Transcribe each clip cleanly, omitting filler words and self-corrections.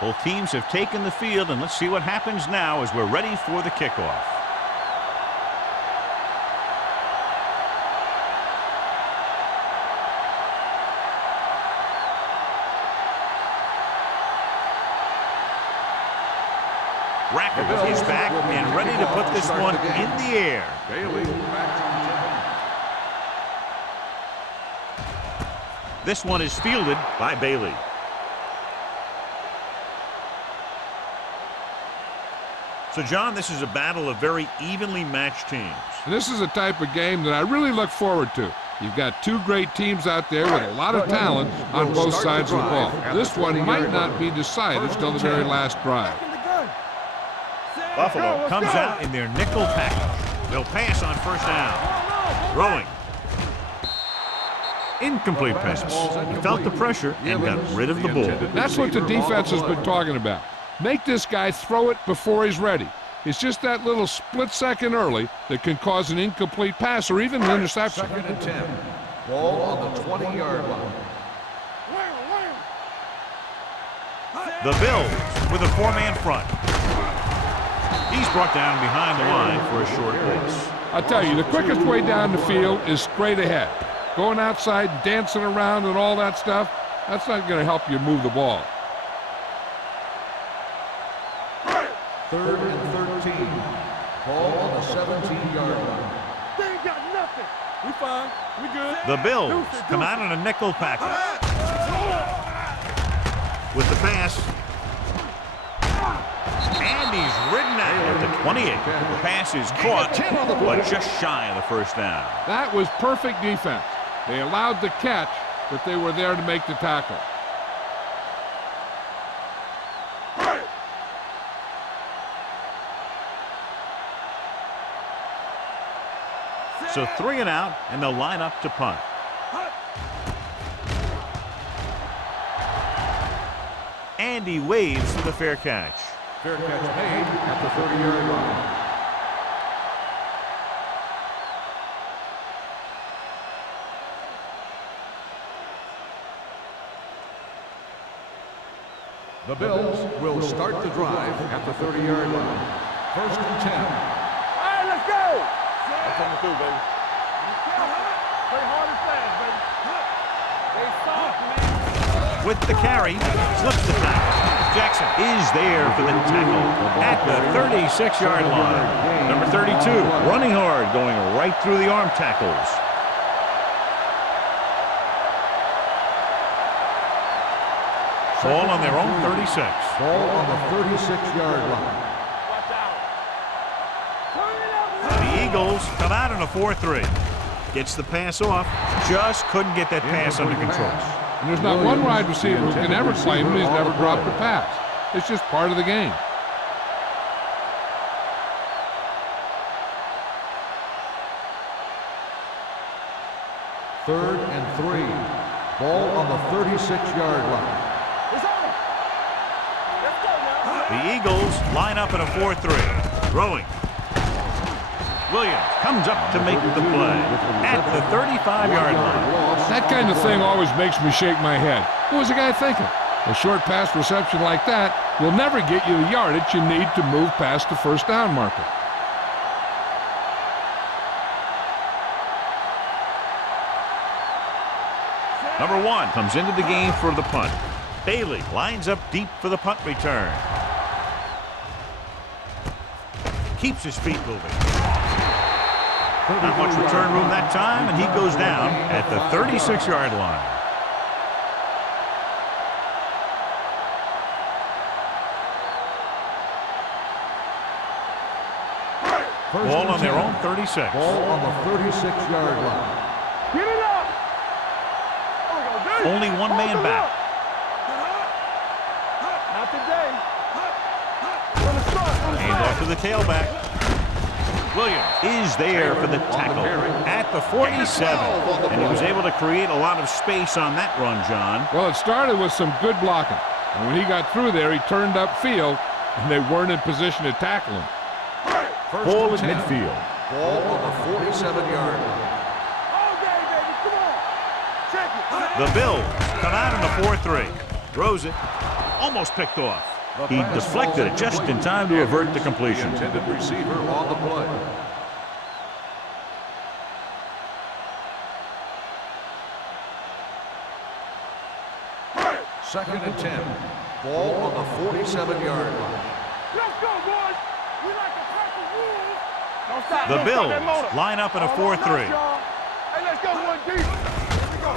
Both teams have taken the field, and let's see what happens now as we're ready for the kickoff. Racker is back and ready to put this one in the air. Bailey back to This one is fielded by Bailey. So, John, this is a battle of very evenly matched teams. This is a type of game that I really look forward to. You've got two great teams out there with a lot of talent on both sides of the ball. This one might not be decided till the very last drive. Buffalo comes out in their nickel package. They'll pass on first down. Throwing. Incomplete pass. He felt the pressure and got rid of the ball. That's what the defense has been talking about. Make this guy throw it before he's ready. It's just that little split second early that can cause an incomplete pass or even an interception. 2nd and 10. Ball on the 20-yard line. The Bills with a four-man front. He's brought down behind the line for a short loss. I tell you, the quickest way down the field is straight ahead. Going outside and dancing around and all that stuff, that's not going to help you move the ball. 3rd and 13. Ball on the 17-yard line. They ain't got nothing. We fine. We good. The Bills come out in a nickel package. With the pass. And he's ridden out at the 28. The pass is caught, but just shy of the first down. That was perfect defense. They allowed the catch, but they were there to make the tackle. So 3 and out, and they'll line up to punt. And he waves for the fair catch. Fair catch made at the 30-yard line. The Bills will start the drive at the 30-yard line. 1st and 10. All right, let's go. I'm coming through, baby. Play hard and fast, baby. They soft, man. With the carry, slips the tackle. Jackson is there for the tackle at the 36-yard line. Number 32, running hard, going right through the arm tackles. Ball on their own 36. Ball on the 36-yard line. The Eagles come out in a 4-3. Gets the pass off. Just couldn't get that pass under control. And there's not one wide receiver who can ever claim he's never dropped a pass. It's just part of the game. Third and 3. Ball on the 36-yard line. The Eagles line up in a 4-3. Throwing. Williams comes up to make the play at the 35-yard line. That kind of thing always makes me shake my head. What was the guy thinking? A short pass reception like that will never get you the yardage you need to move past the first down marker. Number 1 comes into the game for the punt. Bailey lines up deep for the punt return. Keeps his feet moving. Not much return room that time, and he goes down at the 36-yard line. Ball on their own 36. Ball on the 36-yard line. Get it up. There we go, dude. Only one Hold man it back. up. Not today. From the start, from the Hand start. off to the tailback. Williams is there for the tackle at the 47. And he was able to create a lot of space on that run, John. Well, it started with some good blocking. And when he got through there, he turned upfield, and they weren't in position to tackle him. Ball at midfield. Ball on the 47-yard line. All day, baby. Come on. Check it. The Bills come out in the 4-3. Throws it. Almost picked off. He deflected it just in time to avert the completion. The intended receiver on the play. Second and 10. Ball on the 47-yard line. Let's go, boys. We like to tackle rules. Don't stop. The Don't stop that Bills motor. line up in a All 4-3. right, y'all. Hey, let's go one deep. Here we go.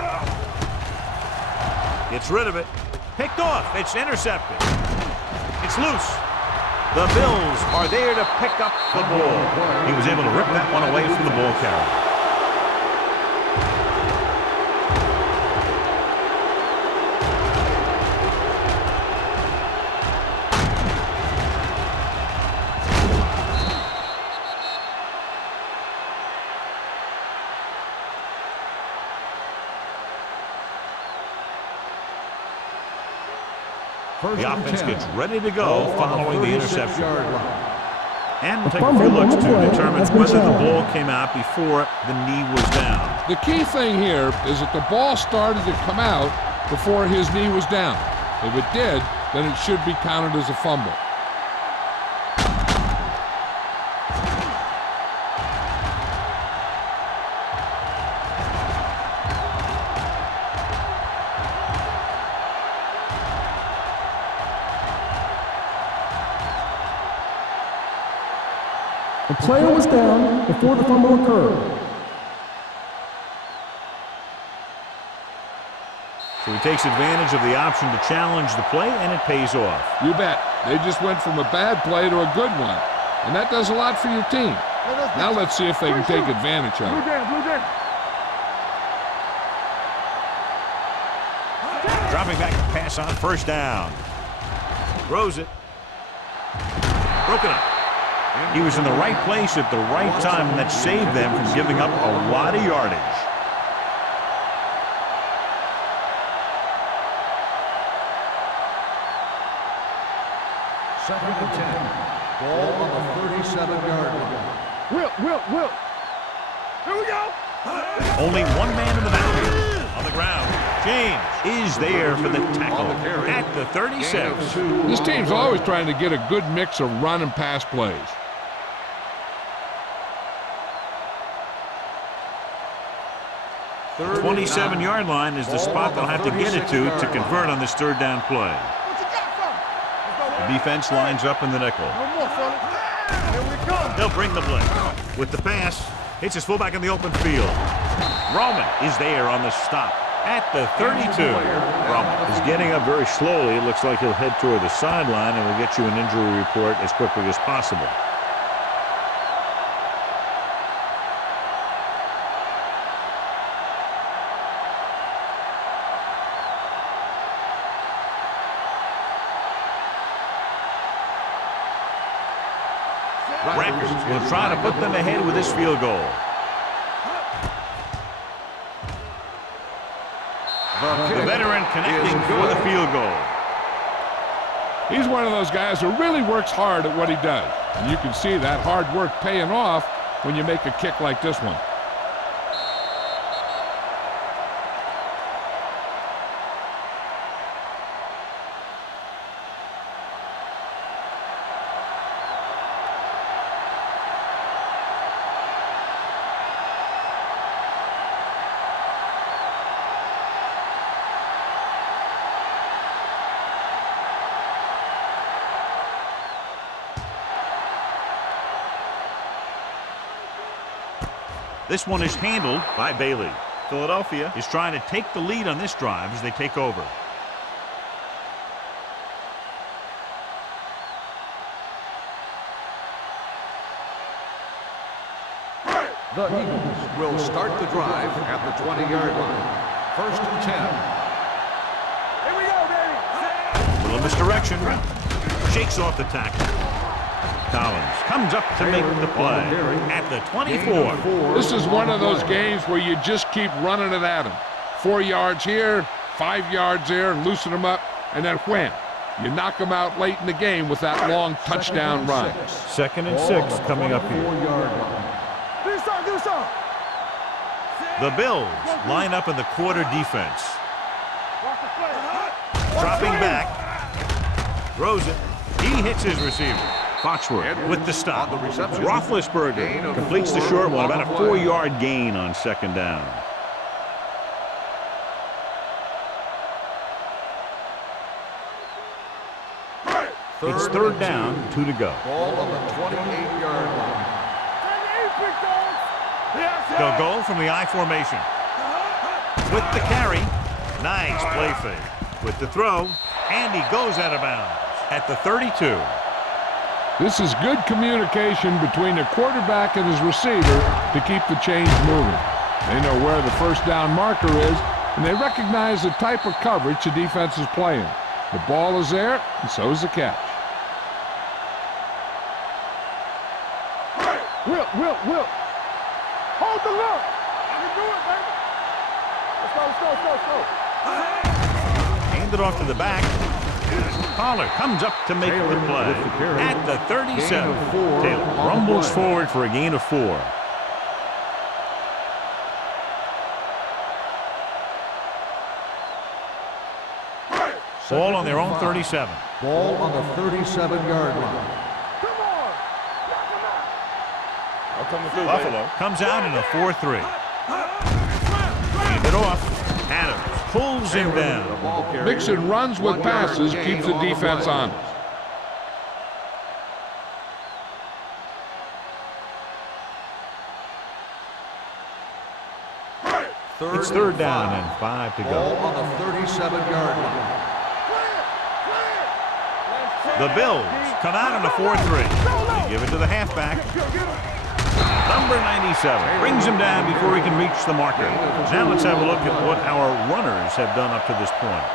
Gets rid of it. Picked off. It's intercepted. It's loose. The Bills are there to pick up the ball. He was able to rip that one away from the ball carrier. The offense gets ready to go following the interception. And we'll take a few looks to determine whether the ball came out before the knee was down. The key thing here is that the ball started to come out before his knee was down. If it did, then it should be counted as a fumble. The player was down before the fumble occurred. So he takes advantage of the option to challenge the play, and it pays off. You bet. They just went from a bad play to a good one. And that does a lot for your team. Now let's see if they can take advantage of Blue it. down, blue down. Dropping back to pass on first down. Throws it. Broken up. He was in the right place at the right time, and that saved them from giving up a lot of yardage. Second and 10. Ball on the 37-yard line. Whip. Here we go. Only one man in the backfield. On the ground, James is there for the tackle at the 36. This team's always trying to get a good mix of run and pass plays. The 27-yard line is the spot they'll have to get it to convert on this third down play. What you got from? The defense lines up in the nickel. One more, fella. Here we come. They'll bring the blitz. With the pass, hits his fullback in the open field. Roman is there on the stop at the 32. Roman is getting up very slowly. It looks like he'll head toward the sideline, and we'll get you an injury report as quickly as possible. Rackers will try to put them ahead with this field goal. The veteran connecting for the field goal. He's one of those guys who really works hard at what he does. And you can see that hard work paying off when you make a kick like this one. This one is handled by Bailey. Philadelphia is trying to take the lead on this drive as they take over. The Eagles will start the drive at the 20-yard line. First and 10. Here we go, baby. Little misdirection. Shakes off the tackle. Collins comes up to make the play at the 24. This is one of those games where you just keep running it at them. 4 yards here, 5 yards there, and loosen them up, and then wham. You knock them out late in the game with that long touchdown run. 2nd and 6 coming up here. Do something. The Bills line up in the quarter defense. Dropping back. Throws it. He hits his receiver. Foxworth with the stop. Roethlisberger completes the short one. About a 4-yard gain on 2nd down. It's 3rd down, 2 to go. Ball on the 28-yard line. They'll go from the I formation. With the carry. Nice play fake. With the throw. And he goes out of bounds at the 32. This is good communication between the quarterback and his receiver to keep the chains moving. They know where the first down marker is, and they recognize the type of coverage the defense is playing. The ball is there, and so is the catch. Will. Hold the look. You can do it, baby. Let's go. Hand it off to the back. Pollard comes up to make the play at the 37. Taylor rumbles forward for a gain of 4. Ball on their own 37. Ball on the 37-yard line. Buffalo comes out in a 4-3. Hand it off. Adams pulls him down. Mixing runs with passes keeps the defense honest. It's 3rd down and 5 to Ball go. on the 37-yard line. The Bills come out in a 4-3. They give it to the halfback. Number 97 brings him down before he can reach the marker. Now let's have a look at what our runners have done up to this point.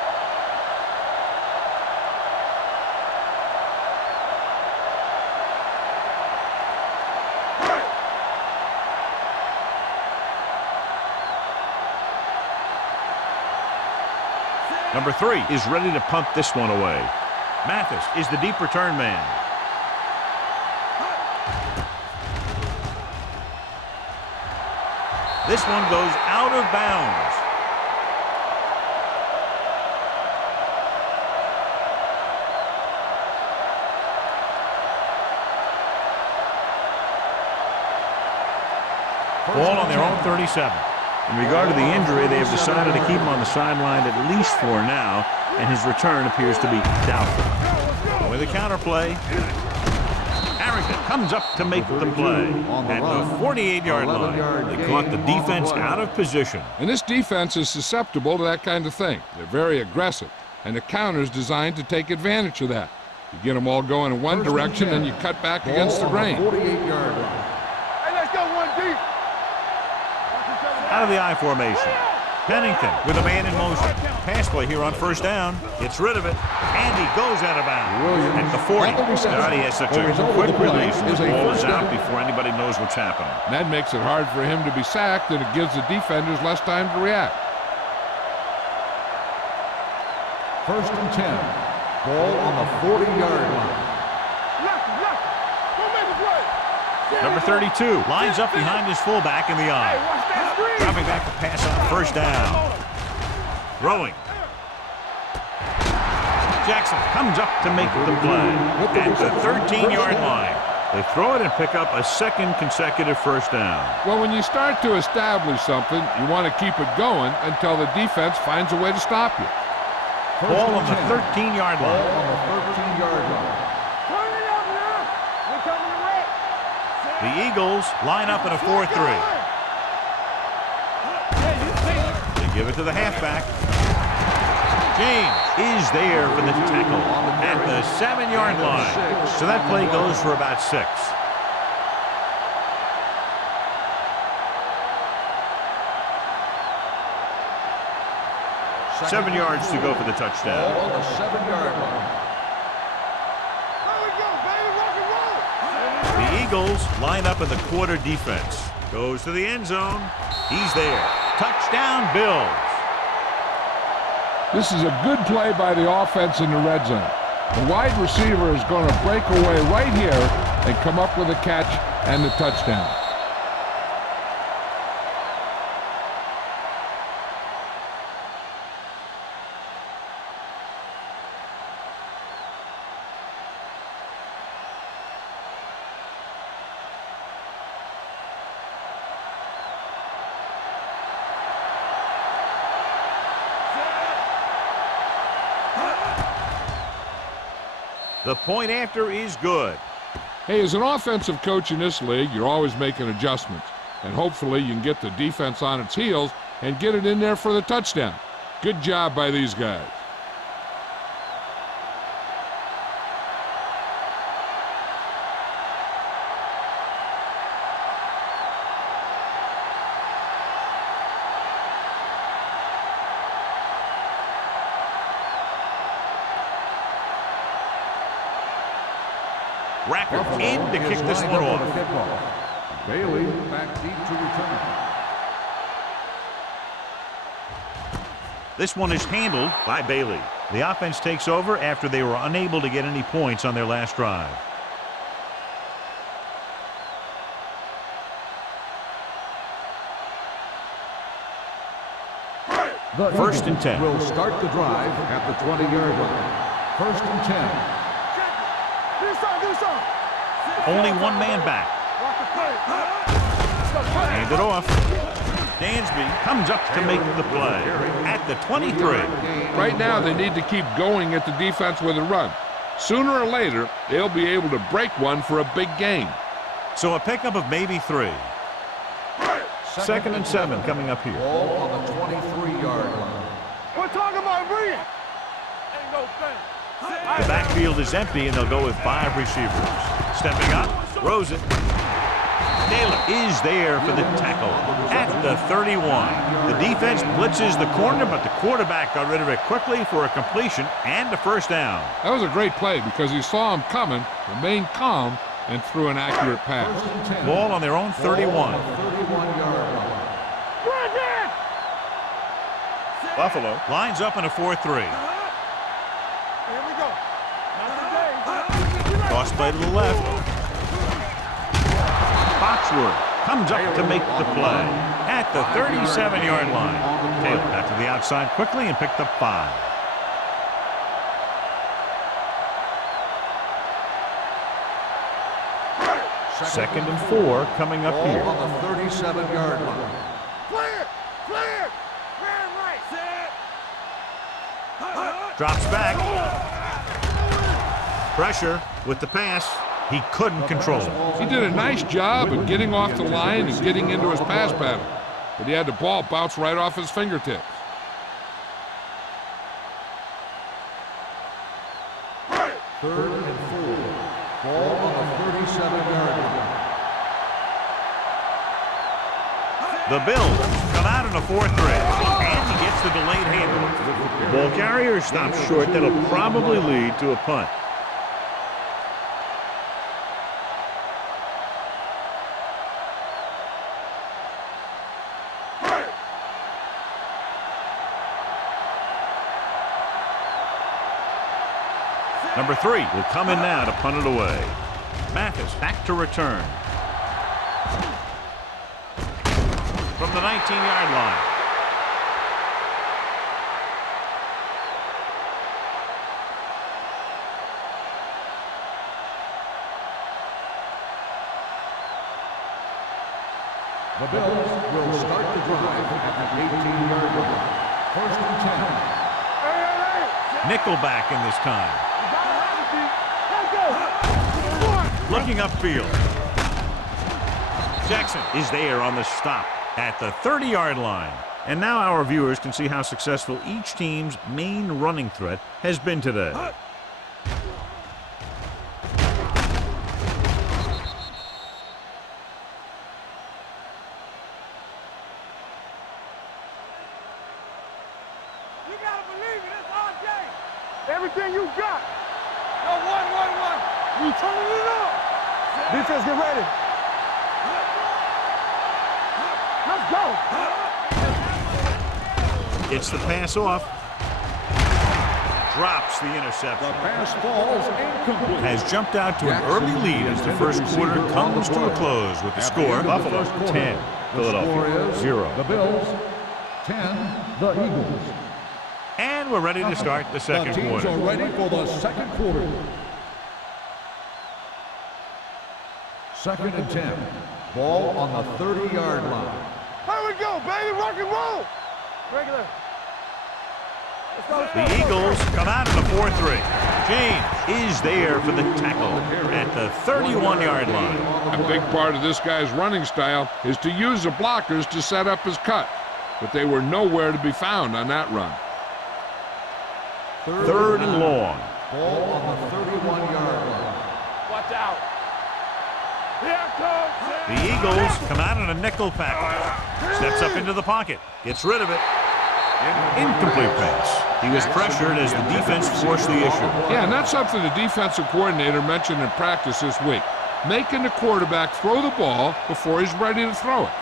Number 3 is ready to punt this one away. Mathis is the deep return man. This one goes out of bounds. Ball on their own 37. In regard to the injury, they have decided to keep him on the sideline at least for now, and his return appears to be doubtful. With a counterplay, Harrington comes up to make the play at the 48-yard line. They caught the defense out of position. And this defense is susceptible to that kind of thing. They're very aggressive, and the counter's designed to take advantage of that. You get them all going in one direction, and you cut back against the grain. 48-yard line. Hey, let's go one deep. Out of the I formation. Pennington with a man in motion. Pass play here on 1st down. Gets rid of it, and he goes out of bounds at the 40. God, he has such a quick release. The ball is out before anybody knows what's happening. That makes it hard for him to be sacked, and it gives the defenders less time to react. 1st and 10. Ball on the 40-yard line. Number 32 lines up behind his fullback in the I. Dropping back to pass on 1st down. Throwing. Jackson comes up to make the play at the 13-yard line. They throw it and pick up a 2nd consecutive 1st down. Well, when you start to establish something, you want to keep it going until the defense finds a way to stop you. Ball on the 13-yard Ball line. on the 13-yard line. The Eagles line up in a 4-3. They give it to the halfback. James is there for the tackle at the 7-yard line. So that play goes for about 6. 7 yards to go for the touchdown. Ball on the 7-yard line. The Eagles line up in the quarter defense. Goes to the end zone. He's there. Touchdown, Bills. This is a good play by the offense in the red zone. The wide receiver is going to break away right here and come up with a catch and the touchdown. The point after is good. Hey, as an offensive coach in this league, you're always making adjustments. And hopefully you can get the defense on its heels and get it in there for the touchdown. Good job by these guys. Racker in to kick this one off. Bailey back deep to return. This one is handled by Bailey. The offense takes over after they were unable to get any points on their last drive. First and 10. Will start the drive at the 20-yard line. First and 10. Only one man back. Hand it off. Dansby comes up to make the play at the 23. Right now they need to keep going at the defense with a run. Sooner or later, they'll be able to break one for a big gain. So a pickup of maybe 3. Second and 7 coming up here. Ball on the 23-yard line. We're talking about reading. Ain't no thing. The backfield is empty, and they'll go with 5 receivers. Stepping up, throws it. Taylor is there for the tackle at the 31. The defense blitzes the corner, but the quarterback got rid of it quickly for a completion and a first down. That was a great play because he saw him coming, remained calm, and threw an accurate pass. Ball on their own 31. 31-yard line. Buffalo lines up in a 4-3. Toss play to the left. Foxworth comes up to make the play at the 37-yard line. Taylor back to the outside quickly and picked up 5. Second and 4 coming up here. Ball on the 37-yard line. Clear! Clear! Man right! Drops back. Pressure with the pass. He couldn't control it. He did a nice job of getting off the line and getting into his pass pattern, but he had the ball bounce right off his fingertips. Third and 4. Ball on the 37-yard line. The Bills come out in a 4-3, and he gets the delayed handle. The ball carrier stops short. That'll probably lead to a punt. Number 3 will come in now to punt it away. Mathis back to return. From the 19-yard line. The Bills will start the drive at the 18-yard line. First and 10. Nickelback in this time. Looking upfield. Jackson is there on the stop at the 30-yard line. And now our viewers can see how successful each team's main running threat has been today. gotta believe it. It's RJ. Everything you got. Yo, one. You turning it up. Defense, get ready. Let's go. Gets the pass off. Drops the interception. The pass falls incomplete. Has jumped out to an early lead as the first quarter comes to a close with the score. Buffalo 10, Philadelphia 0. The Bills 10, the Eagles. And we're ready to start the second The teams quarter. are ready for the second quarter. Second and 10. Ball on the 30-yard line. Here we go, baby. Rock and roll. Regular. The Eagles come out in the 4-3. James is there for the tackle at the 31-yard line. A big part of this guy's running style is to use the blockers to set up his cut, but they were nowhere to be found on that run. Third and long. Ball on the 31-yard line. Watch out. Here comes. The Eagles come out in a nickel package. Steps up into the pocket. Gets rid of it. Incomplete pass. He was pressured as the defense forced the issue. Yeah, and that's something the defensive coordinator mentioned in practice this week. Making the quarterback throw the ball before he's ready to throw it.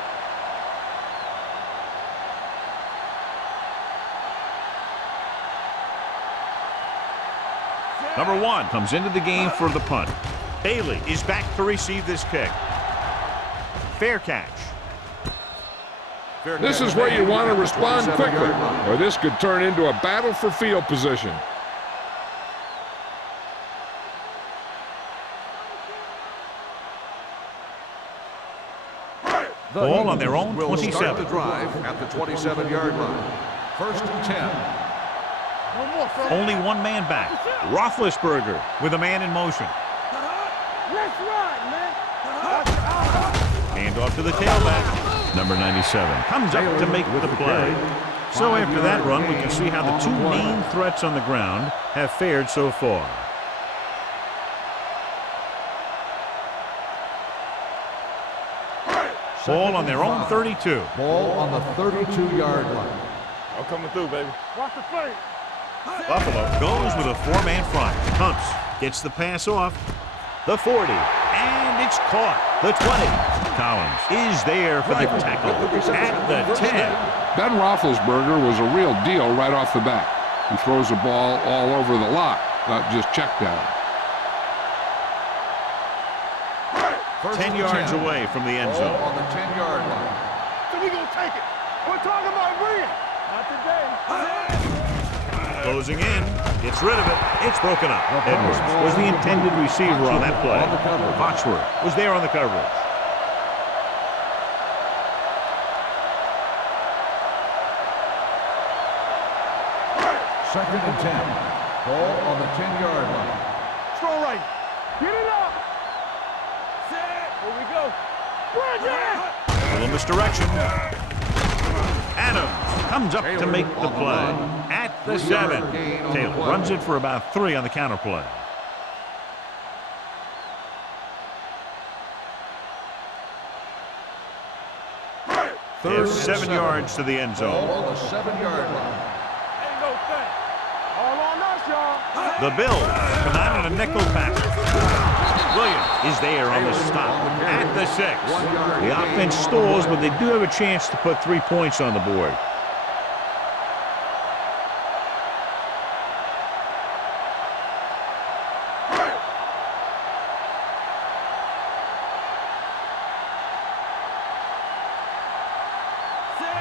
Number 1 comes into the game for the punt. Bailey is back to receive this kick. Fair catch. This is where you want to respond quickly, or this could turn into a battle for field position. Ball on their own Will start 27. the drive at the 27-yard line. First and 10. Only one man back. Roethlisberger with a man in motion. Let's run, man. Hand off to the tailback. Number 97 comes up to make the play. So after that run, we can see how the two main threats on the ground have fared so far. Ball on their own 32. Ball on the 32-yard line. I'm coming through, baby. Watch the fake. Buffalo goes with a four-man front. Pumps, gets the pass off. The 40, and it's caught. The 20. Collins is there for the tackle at the 10. Ben Roethlisberger was a real deal right off the bat. He throws the ball all over the lot, not just check down. 10 yards away from the end zone. Ball on the 10-yard line. So we gonna take it. We're talking about bringing. Not today. Closing in, gets rid of it. It's broken up. Edwards was the intended receiver on that play. Foxworth was there on the coverage. Second and 10. Ball on the 10-yard line. Strong right. Get it up. Here we go. A little misdirection. Adams comes up to make the play at the 7. Taylor runs it for about 3 on the counter play. There's 7 yards to the end Ball zone. on the 7-yard line. Ain't no thing. All on us, y'all. The Bills come out in a nickel package. Williams is there on the stop at the 6. The offense stalls, but they do have a chance to put 3 points on the board.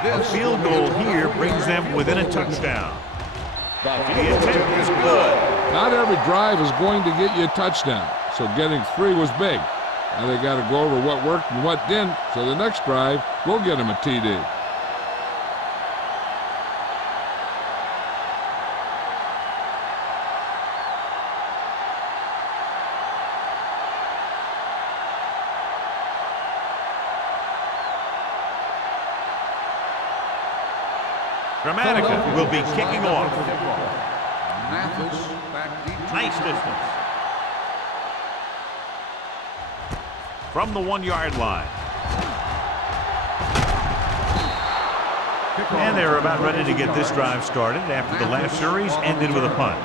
A field goal here brings them within a touchdown. The attempt is good. Not every drive is going to get you a touchdown, so getting 3 was big. Now they got to go over what worked and what didn't, so the next drive will get them a TD. Dramatica will be kicking off. Mathis back deep. Nice distance. From the 1-yard line. And they're about ready to get this drive started after the last series ended with a punt.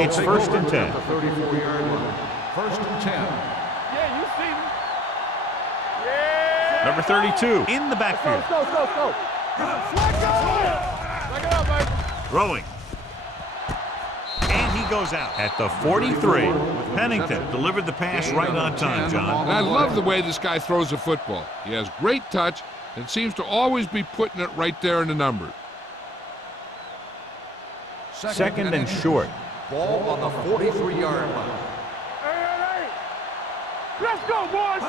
It's 1st and 10. 34-yard line. 1st and 10. Yeah, you see me. Yeah. Number 32 in the backfield. Let's go. Let go. Take it up, baby. Throwing. And he goes out at the 43. Pennington delivered the pass right on time, John. And I love the way this guy throws a football. He has great touch and seems to always be putting it right there in the numbers. Second and short. Ball on the 43-yard line. Hey. Let's go, boys.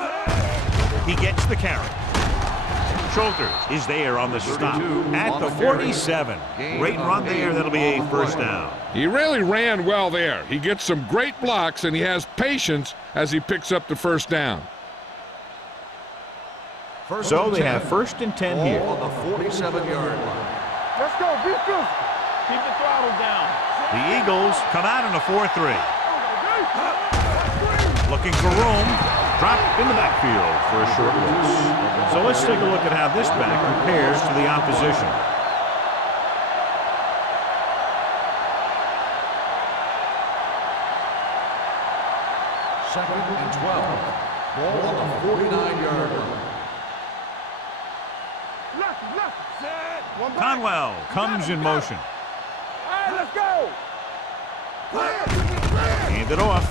He gets the carry. Shoulders is there on the stop at the 47. Great run there. That'll be a first down. He really ran well there. He gets some great blocks, and he has patience as he picks up the first down. So they have 1st and 10 here. On the 47-yard line. Let's go. Be physical. Keep the throttle down. The Eagles come out in a 4-3. Looking for room. Drop in the backfield for a short loss. So let's take a look at how this back compares to the opposition. Second and 12. Ball on the 49-yard line. Conwell comes in motion. Hey, let's go. Hand it off.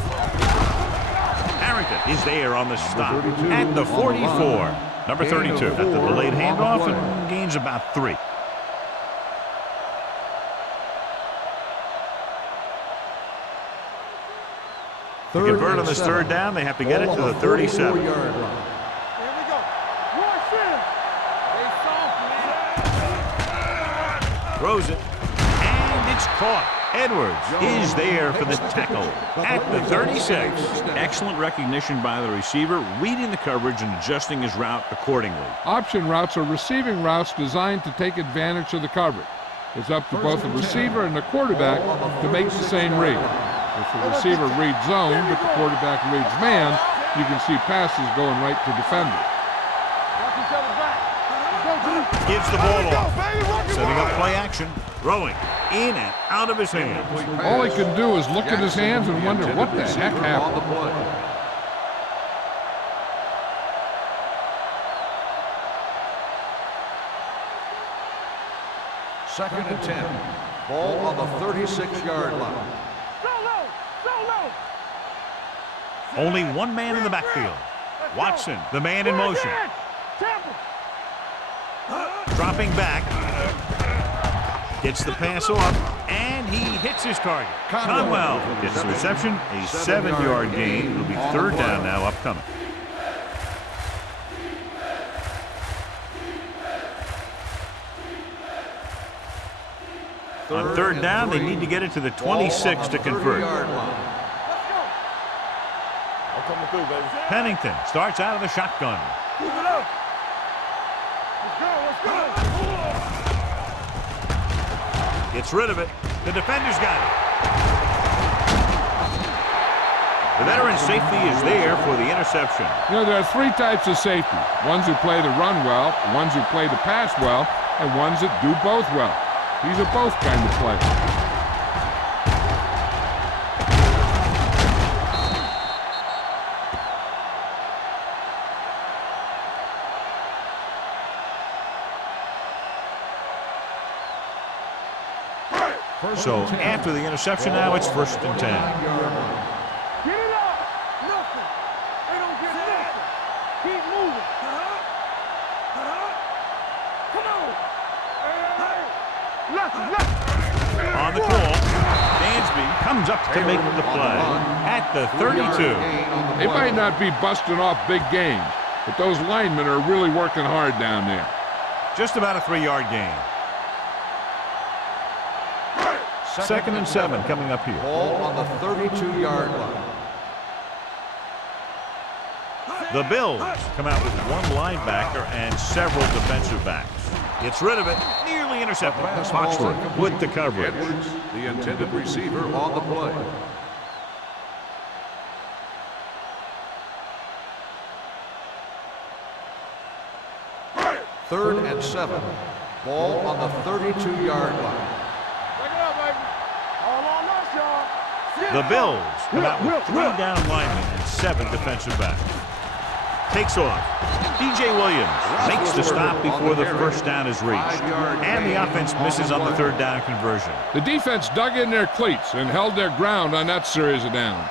Harrington is there on the stop at the 44. Number 32 got the delayed handoff and gains about 3. To convert on this 3rd down, they have to get it to the 37. Here we go. Watch this. They soft, man. Throws it. And it's caught. Edwards is there for the tackle at the 36. Excellent recognition by the receiver, reading the coverage and adjusting his route accordingly. Option routes are receiving routes designed to take advantage of the coverage. It's up to both the receiver and the quarterback to make the same read. If the receiver reads zone, but the quarterback reads man, you can see passes going right to defenders. Watch each other's back. Gives the ball off. Setting up play action. Throwing in and out of his hands. All he can do is look at his hands and wonder what the heck happened. Second and 10. Ball on the 36-yard line. Only one man in the backfield. Watson, the man in motion. Dropping back. Gets the pass off, and he hits his target. Conwell gets the reception, a 7-yard gain. It'll be 3rd down now upcoming. On 3rd down, they need to get it to the 26 to convert. Coming through, baby. Pennington starts out of the shotgun. Move it up. Let's go. Gets rid of it. The defender's got it. The veteran safety is there for the interception. You know, there are 3 types of safety. Ones who play the run well, ones who play the pass well, and ones that do both well. These are both kind of players. So after the interception now, it's 1st and 10. Get it up. Nothing. They don't get nothing. Keep moving. Come on. Left. On the call, Dansby comes up to make the play at the 32. They might not be busting off big gains, but those linemen are really working hard down there. Just about a 3-yard gain. 2nd and 7 coming up here. Ball on the 32-yard line. The Bills come out with one linebacker and several defensive backs. Gets rid of it, nearly intercepted. Foxworth with the coverage. Edwards, the intended receiver, on the play. 3rd and 7. Ball on the 32-yard line. Break it up, baby. All on us, y'all. The Bills come out with 3 down linemen and 7 defensive backs. Takes off. DJ Williams makes the stop before the first down is reached. And the offense misses on the 3rd down conversion. The defense dug in their cleats and held their ground on that series of downs.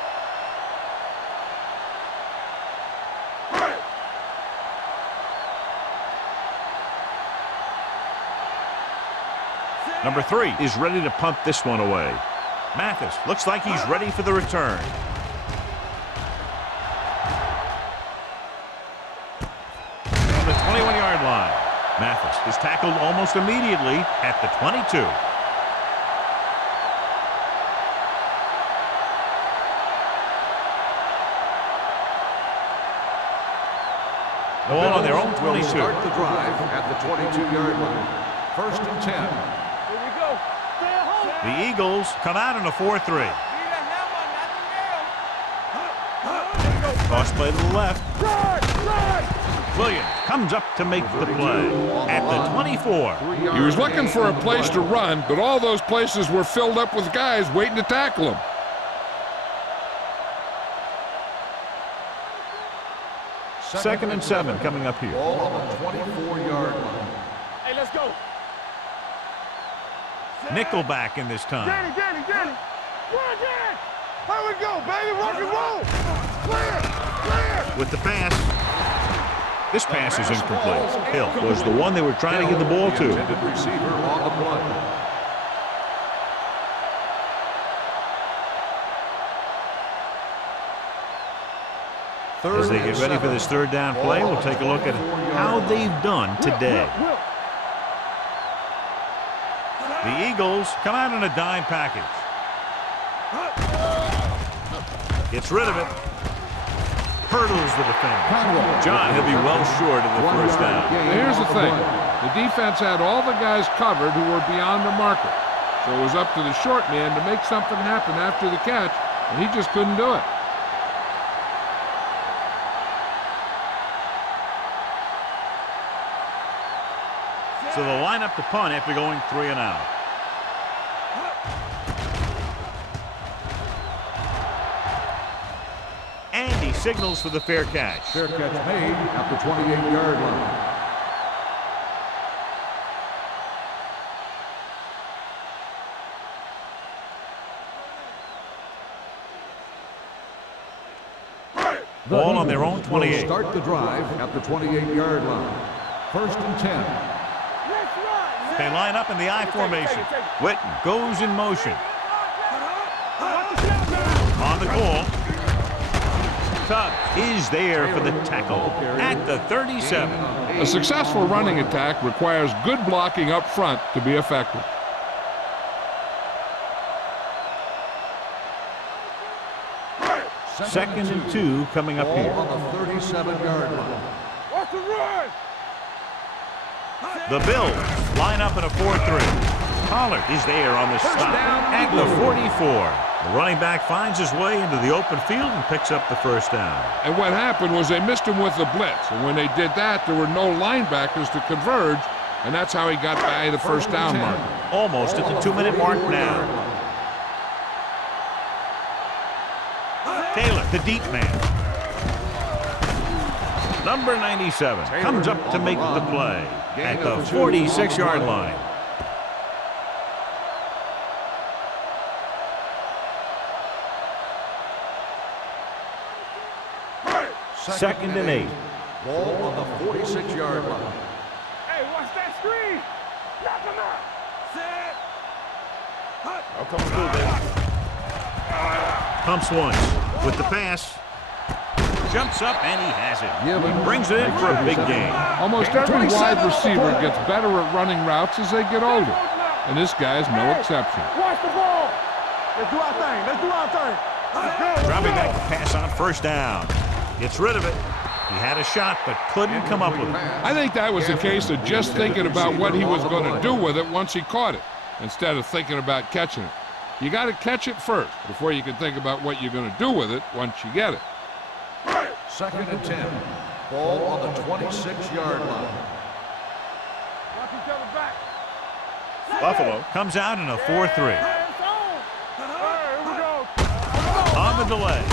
Number 3 is ready to punt this one away. Mathis looks like he's ready for the return. From the 21-yard line, Mathis is tackled almost immediately at the 22. Ball on their own 22. Start the drive at the 22-yard line. 1st and 10. Here we go. Stay at home. The Eagles come out in a 4-3. Toss play to the left. Williams comes up to make the play at the 24. He was looking for a place to run, but all those places were filled up with guys waiting to tackle him. Second and 7 coming up here. Ball on the 24-yard line. Hey, let's go. Nickelback in this time. Danny. Run, Danny. Here we go, baby. Rock and roll. Clear. With the pass. This pass is incomplete. Hill was the one they were trying to get the ball to. Intended receiver on the play. As they get ready for this 3rd down play, we'll take a look at how they've done today. The Eagles come out in a dime package. Gets rid of it. Hurdles the defender. John, he'll be well short of the first down. Now, here's the thing. The defense had all the guys covered who were beyond the marker. So it was up to the short man to make something happen after the catch, and he just couldn't do it. So they'll line up to punt after going 3 and out. And he signals for the fair catch. Fair catch made at the 28-yard line. Ball on their own 28. Will start the drive at the 28-yard line. 1st and 10. They line up in the I formation. Witten goes in motion. On the call. Tubbs is there for the tackle at the 37. A successful running attack requires good blocking up front to be effective. Second and 2 coming up here. On the 37-yard line. What's the run? The Bills line up in a 4-3. Pollard is there on the stop at the 44. The running back finds his way into the open field and picks up the first down. And what happened was they missed him with the blitz. And when they did that, there were no linebackers to converge, and that's how he got by the first down mark. Almost at the 2-minute mark now. Taylor, the deep man. Number 97 comes up to make the play at the 46-yard line. Second and 8. Ball on the 46-yard line. Hey, watch that screen. Knock him out. Set. Oh, come on, baby. Pumps once with the pass. Jumps up and he has it. Brings it in for a big game. Almost every wide receiver gets better at running routes as they get older, and this guy's no exception. Watch the ball. Let's do our thing. Let's do our thing. Let's go. Dropping back to pass on first down. Gets rid of it. He had a shot but couldn't come up with it. I think that was a case of just thinking about what he was going to do with it once he caught it, instead of thinking about catching it. You got to catch it first before you can think about what you're going to do with it once you get it. Second and 10. Ball on the 26-yard line. each other back. Buffalo comes out in a 4-3. Here we go. On the delay.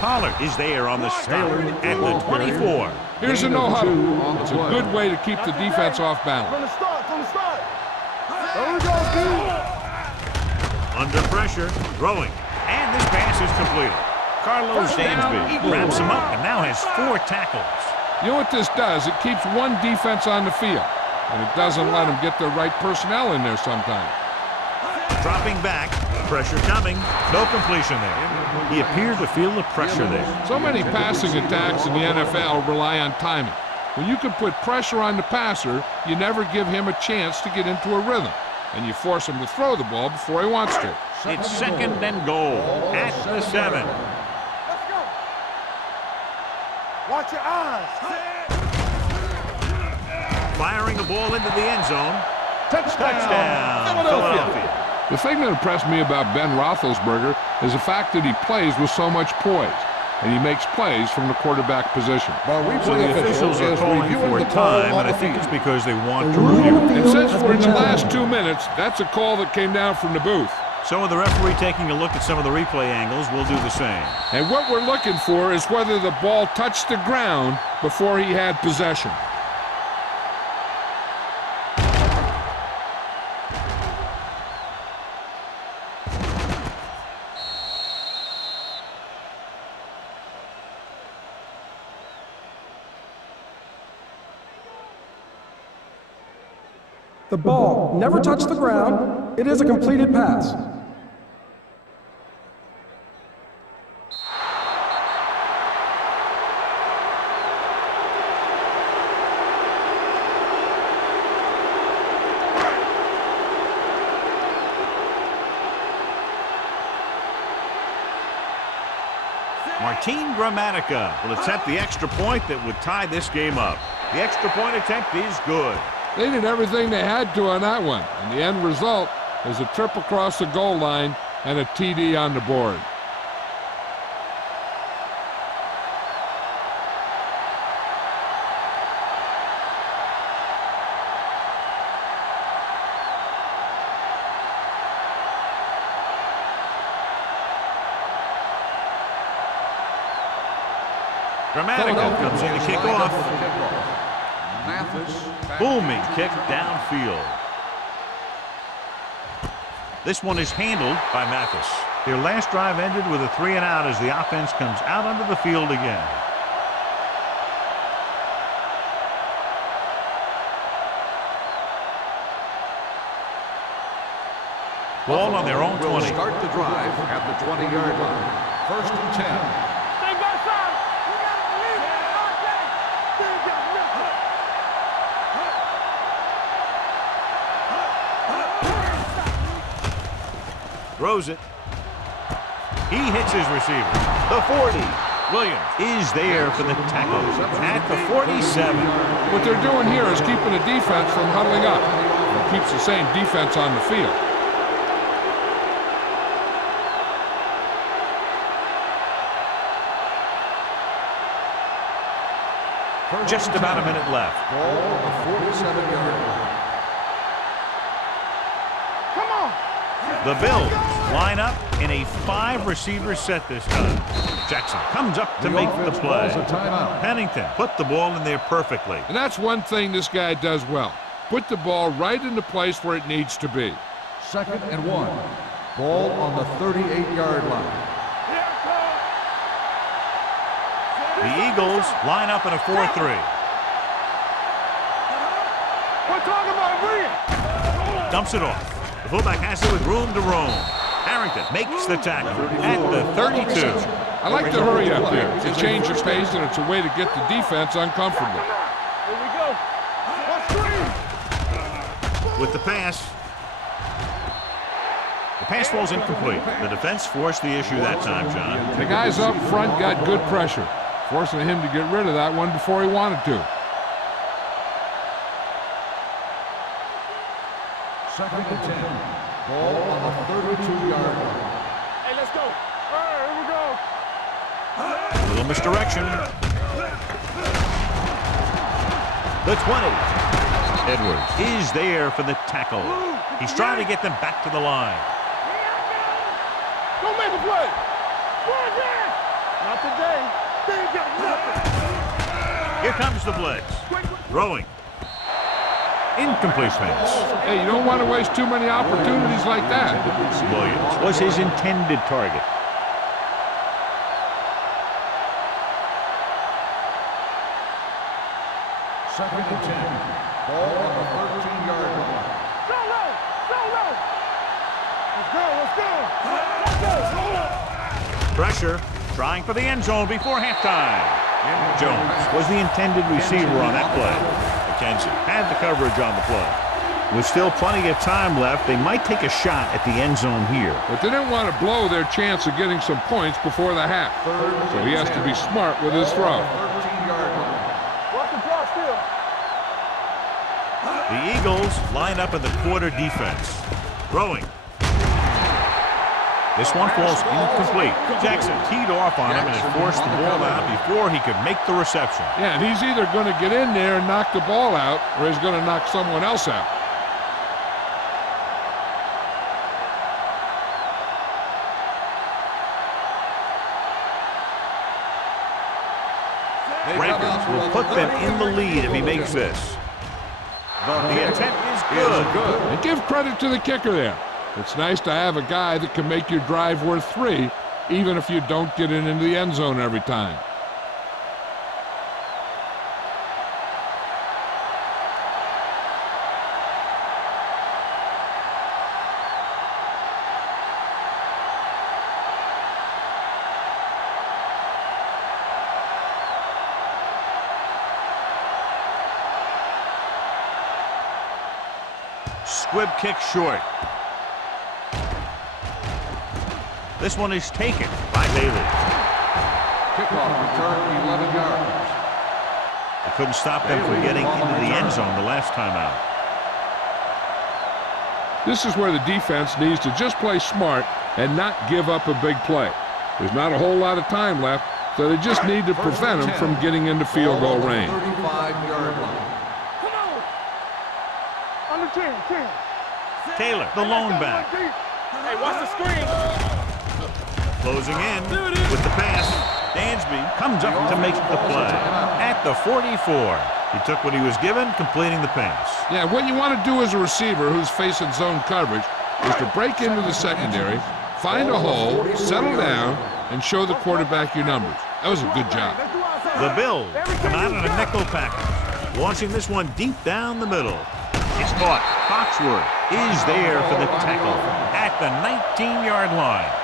Pollard is there on the stop at the 24. Here's a no huddle. It's a good way to keep the defense off balance. From the start. There we go, dude. Under pressure, throwing, and this pass is completed. Carlos Dansby wraps him up and now has 4 tackles. You know what this does? It keeps one defense on the field, and it doesn't let them get the right personnel in there sometimes. Dropping back, pressure coming, no completion there. He appeared to feel the pressure there. So many passing attacks in the NFL rely on timing. When you can put pressure on the passer, you never give him a chance to get into a rhythm, and you force him to throw the ball before he wants to. It's second and goal at the 7. Let's go. Watch your eyes. Firing the ball into the end zone. Touchdown, Philadelphia. The thing that impressed me about Ben Roethlisberger is the fact that he plays with so much poise, and he makes plays from the quarterback position. So the officials are calling for time, and I think it's because they want to review. And since we're in the last 2 minutes, that's a call that came down from the booth. So with the referee taking a look at some of the replay angles, we'll do the same. And what we're looking for is whether the ball touched the ground before he had possession. The ball never touched the ground. It is a completed pass. Martin Gramatica will attempt the extra point that would tie this game up. The extra point attempt is good. They did everything they had to on that one, and the end result is a trip across the goal line and a TD on the board. Gramatica comes in to kick off. Booming kick downfield. This one is handled by Mathis. Their last drive ended with a 3-and-out as the offense comes out onto the field again. Ball on their own 20. Will start the drive at the 20-yard line. First and 10. Throws it. He hits his receiver. The 40. Williams is there for the tackle at the 47. What they're doing here is keeping the defense from huddling up. It keeps the same defense on the field. Just about a minute left. Ball on the 47-yard line. Come on. The Bills line up in a 5-receiver set this time. Jackson comes up to make the play. Pennington put the ball in there perfectly. And that's one thing this guy does well. Put the ball right in the place where it needs to be. Second and 1. Ball on the 38-yard line. The Eagles line up in a 4-3. We're talking about bringing. Dumps it off. The fullback has it with room to roam. Harrington makes the tackle at the 32. I like to hurry up there. It's a change of pace, and it's a way to get the defense uncomfortable. Here we go. With the pass. The pass falls incomplete. The defense forced the issue that time, John. The guys up front got good pressure, forcing him to get rid of that one before he wanted to. Second and 10. Ball on the 32-yard line. Hey, let's go. All right, here we go. A little misdirection. The 20. Edwards is there for the tackle. He's trying to get them back to the line. Don't make a play. Not today. They ain't got nothing. Here comes the blitz. Throwing. Incomplete pass. Hey, you don't want to waste too many opportunities like that. Williams was his intended target. Second and 10. Ball on the 13-yard line. Solo! Solo! Let's go! Pressure. Trying for the end zone before halftime. Jones was the intended receiver on that play. McKenzie had the coverage on the play. With still plenty of time left, they might take a shot at the end zone here. But they didn't want to blow their chance of getting some points before the half. So he has to be smart with his throw. 13-yard line. Watch the draw still. The Eagles line up in the quarter defense. Throwing. This one falls incomplete. Jackson teed off on him and had forced the ball out before he could make the reception. Yeah, and he's either going to get in there and knock the ball out, or he's going to knock someone else out. Rankins will put them in the lead if he makes this. The attempt is good. And give credit to the kicker there. It's nice to have a guy that can make your drive worth 3, even if you don't get it into the end zone every time. Squib kick short. This one is taken by Bailey. Kickoff return 11 yards. They couldn't stop them from getting into the end zone the last time out. This is where the defense needs to just play smart and not give up a big play. There's not a whole lot of time left, so they just need to prevent them from getting into field goal range. 35-yard line. Come on! Under 10. Taylor, the lone back. Hey, watch the screen. Closing in with the pass. Dansby comes up to make the play at the 44. He took what he was given, completing the pass. Yeah, what you want to do as a receiver who's facing zone coverage is to break into the secondary, find a hole, settle down, and show the quarterback your numbers. That was a good job. The Bills come out in a nickel package, launching this one deep down the middle. It's caught. Foxworth is there for the tackle at the 19-yard line.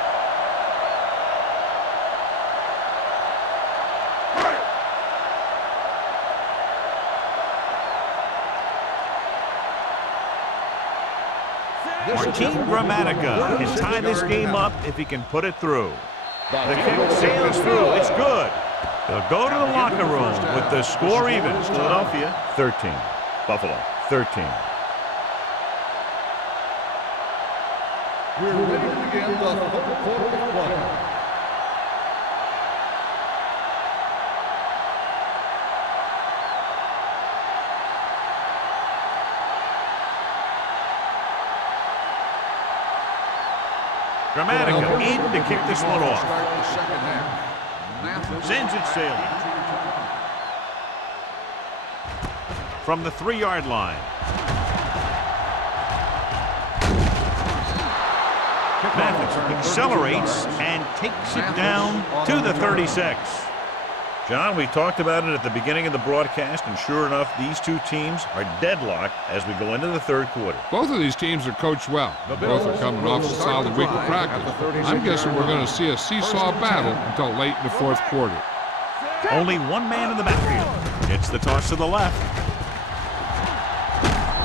Martin Gramatica can tie this game up if he can put it through. The kick sails through. It's good. They'll go to the locker room with the score even. Philadelphia 13. Buffalo 13. We're ready to begin the third quarter of play. Gramatica in to kick this one off. Start the second half. Sends it sailing. From the 3-yard line. Mathis accelerates and takes it down to the 36. John, we talked about it at the beginning of the broadcast, and sure enough, these two teams are deadlocked as we go into the third quarter. Both of these teams are coached well. Both are coming off a solid week of practice. I'm guessing we're going to see a seesaw battle until late in the fourth quarter. Only one man in the backfield. It's the toss to the left.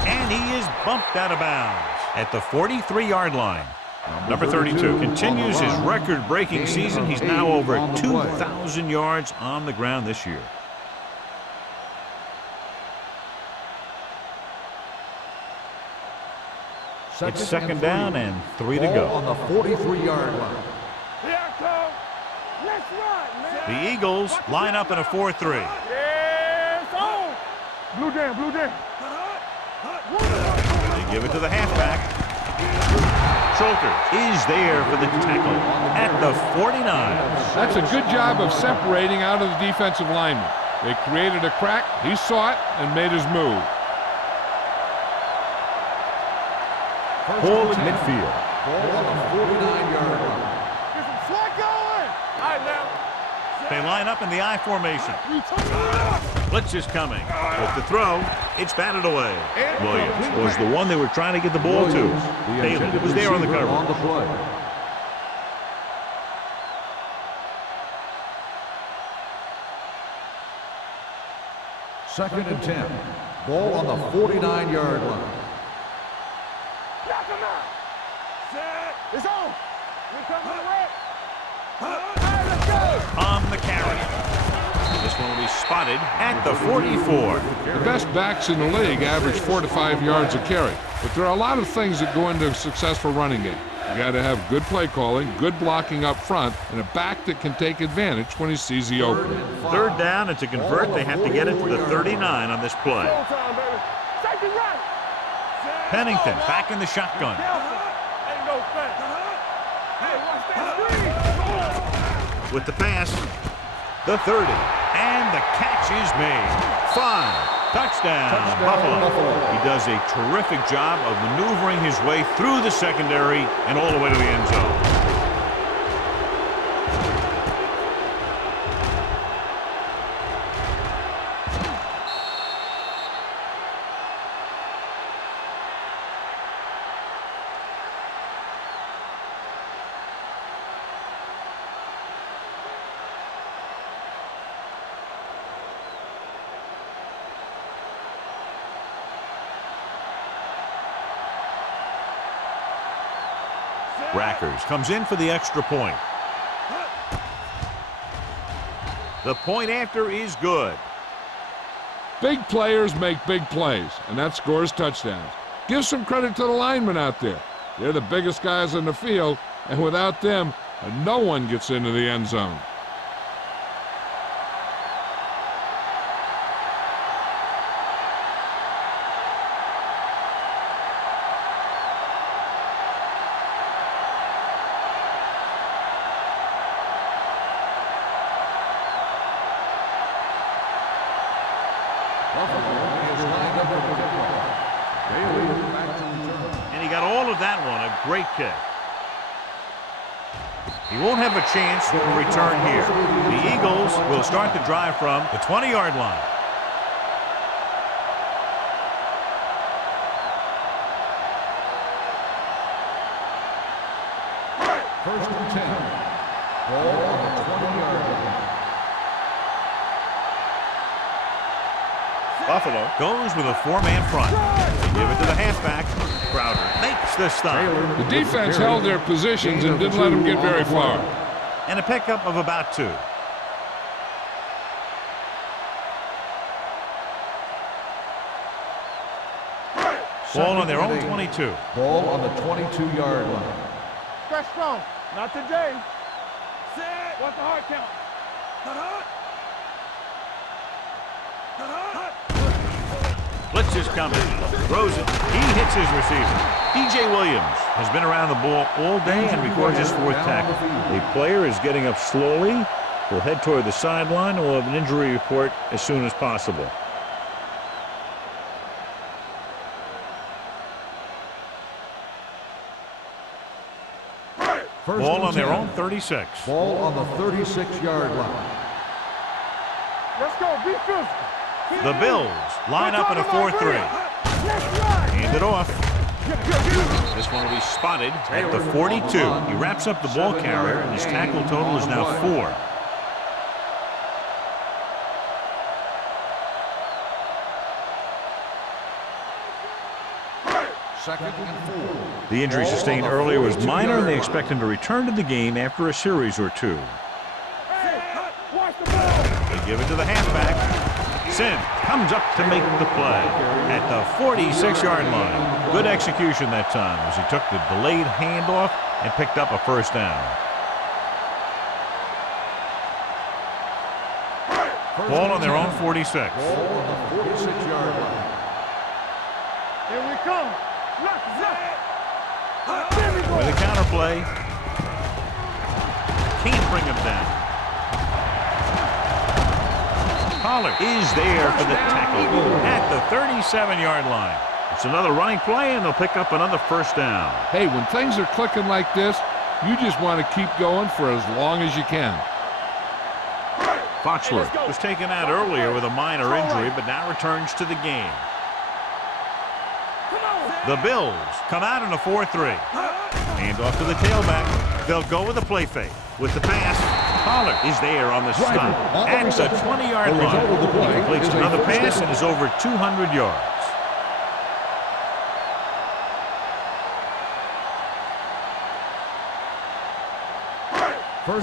And he is bumped out of bounds at the 43-yard line. Number 32 continues his record-breaking season. He's now over 2,000 yards on the ground this year. It's second down and 3 to go. On the 43-yard line. Here I come. Let's run, man. The Eagles line up in a 4-3. Yes, on. Blue jam. They give it to the halfback. Schulter is there for the tackle at the 49. That's a good job of separating out of the defensive lineman. They created a crack, he saw it, and made his move. Ball at midfield. Ball on the 49-yard line. Get some slack going. All right, now. They line up in the I formation. Blitz is coming. With the throw, it's batted away. Williams was the one they were trying to get the ball to. Bailey was there on the cover. On the play. Second and 10. Ball on the 49-yard line. Knock him out. Set. It's on. We come to the red. All right, let's go. On the carry. This one will be spotted at the 44. The best backs in the league average 4 to 5 yards a carry. But there are a lot of things that go into a successful running game. You got to have good play calling, good blocking up front, and a back that can take advantage when he sees the opening. Third down, and to convert, they have to get it to the 39 on this play. Full time, baby. Safety right. Pennington back in the shotgun. Ain't no fence. Hey, watch that screen. With the pass, the 30, and the catch is made. 5. Touchdown, Buffalo. He does a terrific job of maneuvering his way through the secondary and all the way to the end zone. Rackers comes in for the extra point. The point after is good. Big players make big plays, and that scores touchdowns. Give some credit to the linemen out there. They're the biggest guys on the field, and without them, no one gets into the end zone. And he got all of that one, a great kick. He won't have a chance to return here. The Eagles will start the drive from the 20-yard line. First and 10. Ball on the 20-yard line. Buffalo goes with a 4-man front. They give it to the halfback. Crowder makes the stop. The defense held their positions and didn't let them get very far. And a pickup of about 2. Ball on their own 22. Ball on the 22-yard line. Stretch strong. Not today. Set. What's the hard count? Blitz is coming. Throws it. He hits his receiver. DJ Williams has been around the ball all day and records his 4th tackle. The player is getting up slowly. Will head toward the sideline and will have an injury report as soon as possible. Ball on their own 36. Ball on the 36-yard line. Let's go. Be physical. The Bills line up in a 4-3. Hand it off. This one will be spotted at the 42. He wraps up the ball carrier, and his tackle total is now 4. Second and 4. The injury sustained earlier was minor, and they expect him to return to the game after a series or 2. They give it to the halfback. Sim comes up to make the play at the 46-yard line. Good execution that time as he took the delayed handoff and picked up a 1st down. Ball on their own 46. Ball on the 46-yard line. Here we come. Look. With a counter play. Can't bring him down. Pollard is there for the tackle at the 37-yard line. It's another running play, and they'll pick up another first down. Hey, when things are clicking like this, you just want to keep going for as long as you can. Foxworth was taken out earlier with a minor injury, but now returns to the game. The Bills come out in a 4-3. Hand off to the tailback. They'll go with a play fake. With the pass, Pollard is there on the stop at the 20-yard line. He completes another pass and is over 200 yards.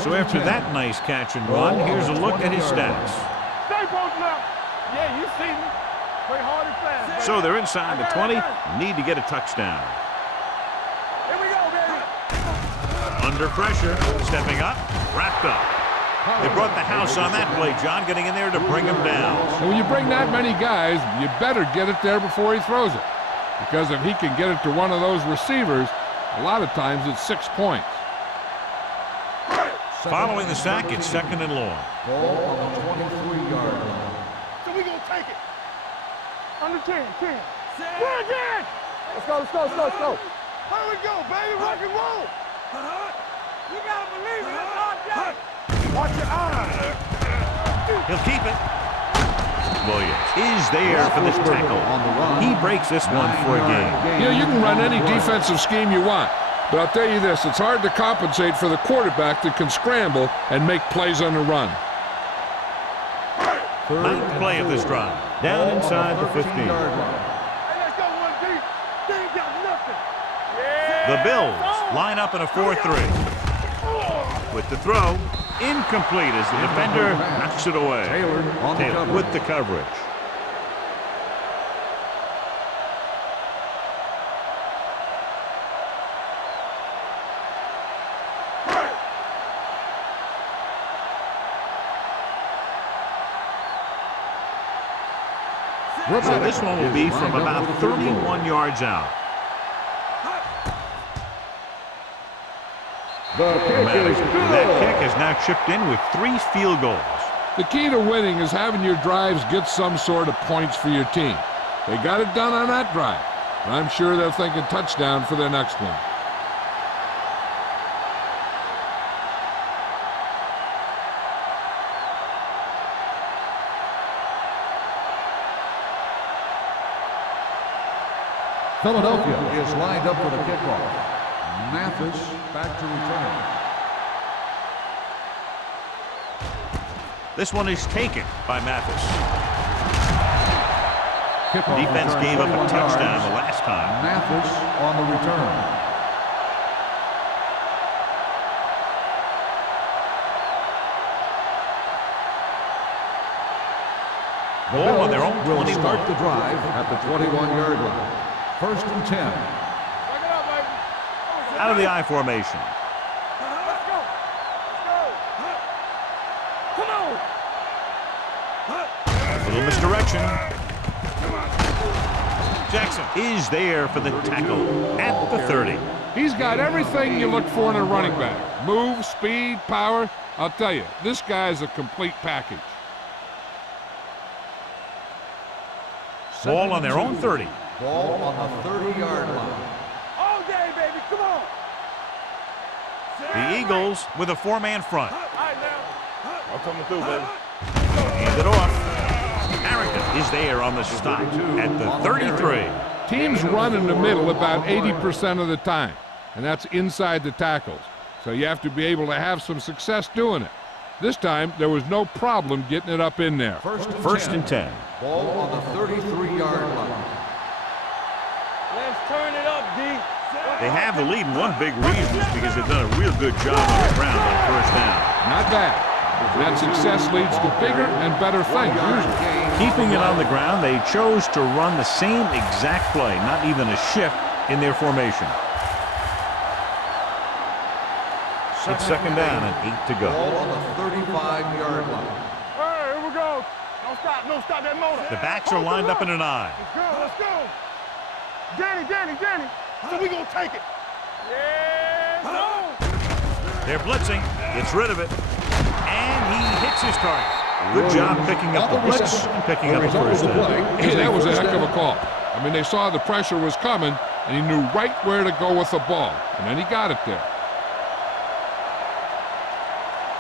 So after that nice catch and run, here's a look at his stats. Stay posted up. Yeah, you see me. Play hard and fast. So they're inside the 20. Need to get a touchdown. Here we go, baby. Under pressure, stepping up, wrapped up. They brought the house on that play, John, getting in there to bring him down. And when you bring that many guys, you better get it there before he throws it. Because if he can get it to one of those receivers, a lot of times it's 6 points. Following the sack, it's second and long. Ball on the 23-yard line. So we gonna take it. Under 10. We're again. Let's go. Here we go, baby. Rock and roll. You gotta believe it. That's our job. Watch your eyes. He'll keep it. Williams is there for this tackle. He breaks this one for a gain. You know, you can run any defensive scheme you want. But I'll tell you this, it's hard to compensate for the quarterback that can scramble and make plays on the run. Ninth play of this drive. Down inside the 15. Hey, let's go, 1D. They ain't got nothing. The Bills line up in a 4-3. With the throw, incomplete as the defender knocks it away. Taylor with the coverage. So this one will be from about 31 yards out. That kick is now chipped in with 3 field goals. The key to winning is having your drives get some sort of points for your team. They got it done on that drive. And I'm sure they're thinking touchdown for their next one. Philadelphia is lined up for the kickoff. Mathis back to return. This one is taken by Mathis. Kickoff Defense return, gave up a 41 touchdown yards. the last time. Mathis on the return. Ball on their own Will 21. start the drive at the 21-yard line. First and 10. Back it up, baby. Out of the I formation. Let's go. Come on. Little misdirection. Jackson is there for the tackle at the 30. He's got everything you look for in a running back. Move, speed, power. I'll tell you, this guy's a complete package. Ball on their own 30. Ball on the 30-yard line. All day, baby. Come on. The Eagles with a 4-man front. All right, now. I'm coming through, baby. Hand it off. Harrington is there on the stop at the 33. Teams run in the middle about 80% of the time, and that's inside the tackles. So you have to be able to have some success doing it. This time, there was no problem getting it up in there. First and 10. Ball on the 33-yard line. Let's turn it up, D. They have the lead, and one big reason is because they've done a real good job on the ground on first down. Not bad. That success leads to bigger and better things, usually. Keeping it on the ground, they chose to run the same exact play, not even a shift in their formation. It's second down and 8 to go. Ball on the 35-yard line. Hey, here we go. Don't stop that motor. The backs are lined up in an I. Let's go. Danny. So we gonna take it. Yeah, no. They're blitzing. Gets rid of it. And he hits his target. Good job picking up the blitz and picking up the first down. Hey, that was a heck of a call. I mean, they saw the pressure was coming, and he knew right where to go with the ball. And then he got it there.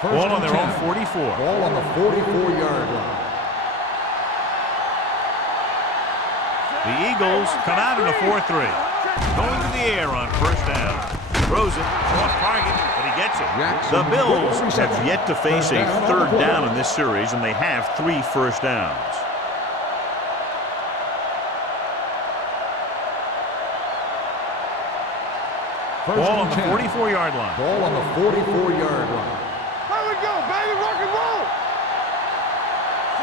Ball on their own 44. Ball on the 44-yard line. The Eagles come out in a 4-3. Going to the air on first down. Throws it off target, but he gets it. The Bills have yet to face a third down in this series, and they have 3 first downs. Ball on the 44-yard line. Ball on the 44-yard line. Here we go, baby, rock and roll.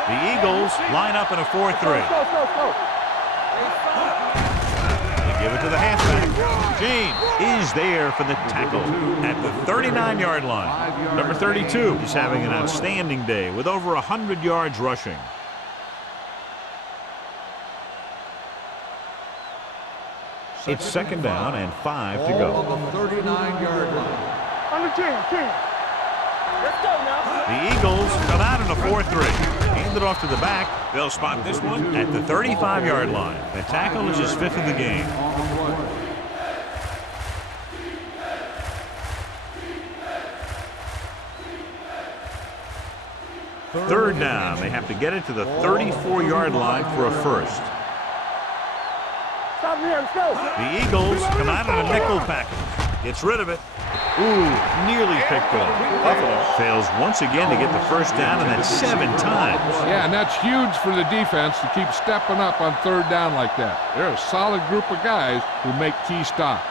The Eagles line up in a 4-3. Go. They give it to the halfback. James is there for the tackle at the 39-yard line. Number 32 is having an outstanding day with over 100 yards rushing. It's second down and 5 to go. Ball on the 39-yard line. Under 10. Let's go now. The Eagles come out in a 4-3. Hand it off to the back. They'll spot this one at the 35-yard line. The tackle is his 5th of the game. Third down. They have to get it to the 34-yard line for a first. Stop here, let's go. The Eagles come out in a nickel package. Gets rid of it. Ooh, nearly picked off. Buffalo fails once again to get the first down, and that's 7 times. Yeah, and that's huge for the defense to keep stepping up on third down like that. They're a solid group of guys who make key stops.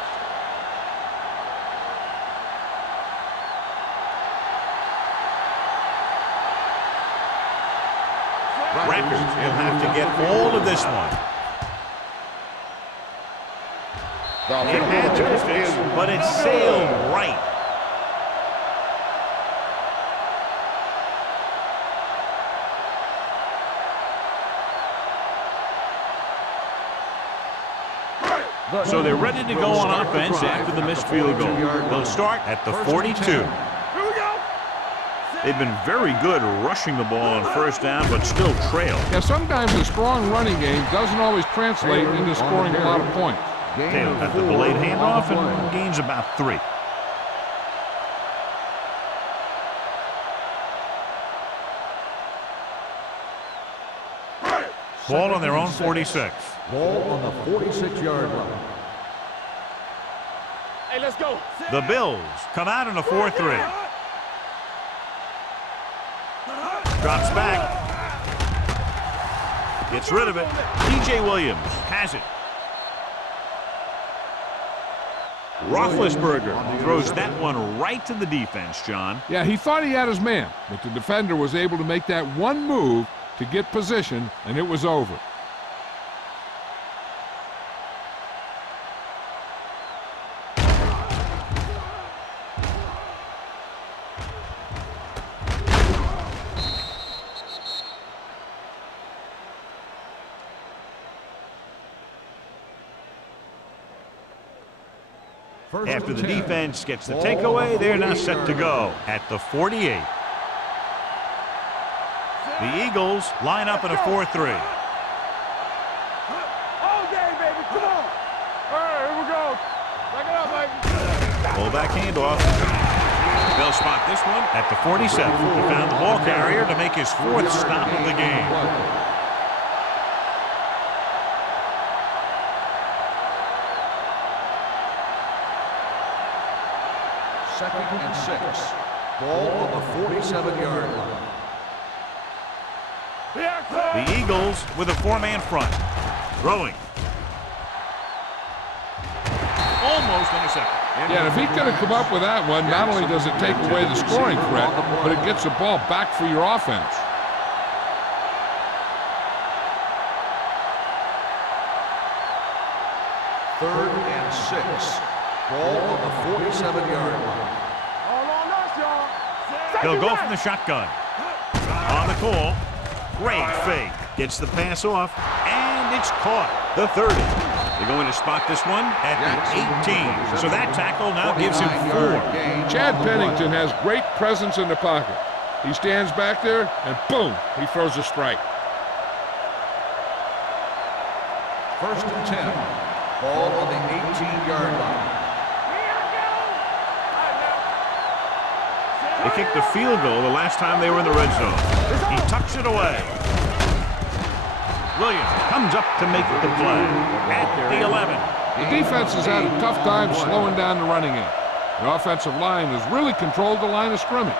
Records, he'll have to get all of this one. It had to, but it sailed right. So they're ready to go on offense after the missed field goal. They'll start at the 42. Here we go. They've been very good rushing the ball on first down, but still trail. Yeah, sometimes a strong running game doesn't always translate into scoring a lot of points. Taylor at the delayed handoff and gains about 3. Ball on their own 46. Ball on the 46-yard line. Hey, let's go. The Bills come out in a 4-3. Drops back. Gets rid of it. T.J. Williams has it. Roethlisberger throws that one right to the defense, John. Yeah, he thought he had his man, but the defender was able to make that one move to get position, and it was over. After the defense gets the takeaway, they're now set to go at the 48. The Eagles line up in a 4-3. All day, baby, come on. All right, here we go. Back it up, baby. Fullback handoff. They'll spot this one at the 47. He found the ball carrier to make his 4th stop of the game. Second and 6. Ball on the 47-yard line. The Eagles with a 4-man front. Throwing. Almost intercepted. Yeah, if he could have come up with that one, not only does it take away the scoring threat, but it gets the ball back for your offense. Third and 6. Ball on the 47-yard line. All on us, y'all. He'll go from the shotgun. On the call. Great fake. Gets the pass off, and it's caught. The 30. They're going to spot this one at the 18. So that tackle now gives him 4. Chad Pennington has great presence in the pocket. He stands back there, and boom, he throws a strike. First and 10. Ball on the 18-yard line. They kicked the field goal the last time they were in the red zone. He tucks it away. Williams comes up to make the play at the 11. The defense has had a tough time slowing down the running game. The offensive line has really controlled the line of scrimmage,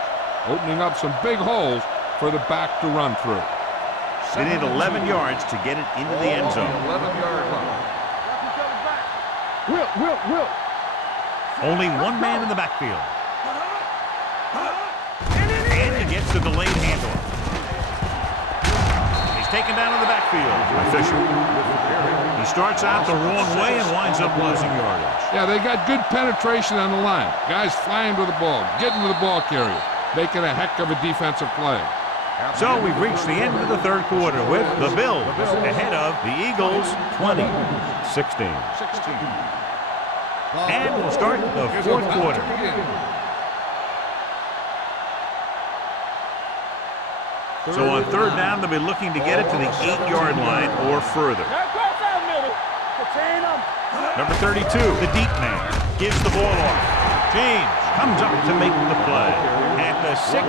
opening up some big holes for the back to run through. They need 11 yards to get it into the end zone. 11-yard line. Will. Only one man in the backfield. And he gets the delayed handoff. He's taken down in the backfield by Fisher. He starts out the wrong way and winds up losing yardage. Yeah, they got good penetration on the line. Guys flying to the ball, getting to the ball carrier, making a heck of a defensive play. So we've reached the end of the third quarter with the Bills ahead of the Eagles 20-16. And we'll start the fourth quarter. So on third down, they'll be looking to get it to the 8-yard line or further. Number 32, the deep man, gives the ball off. James comes up to make the play. At the 16,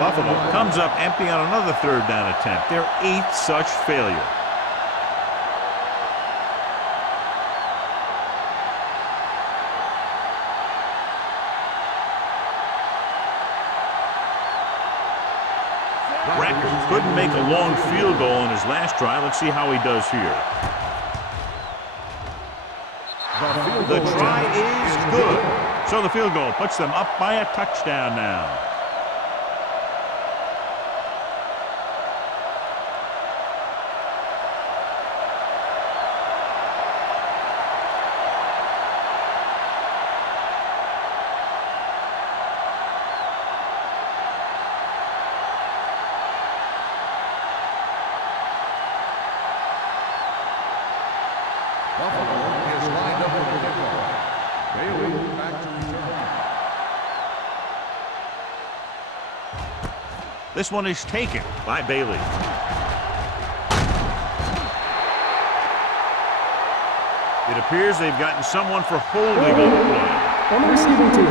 Buffalo comes up empty on another third down attempt. Their 8th such failure. Rackers couldn't make a long field goal on his last try. Let's see how he does here. The try is good. So the field goal puts them up by a touchdown now. Buffalo is lined up with the kickoff. Bailey back to return. This one is taken by Bailey. It appears they've gotten someone for holding on the play. On the receiving team.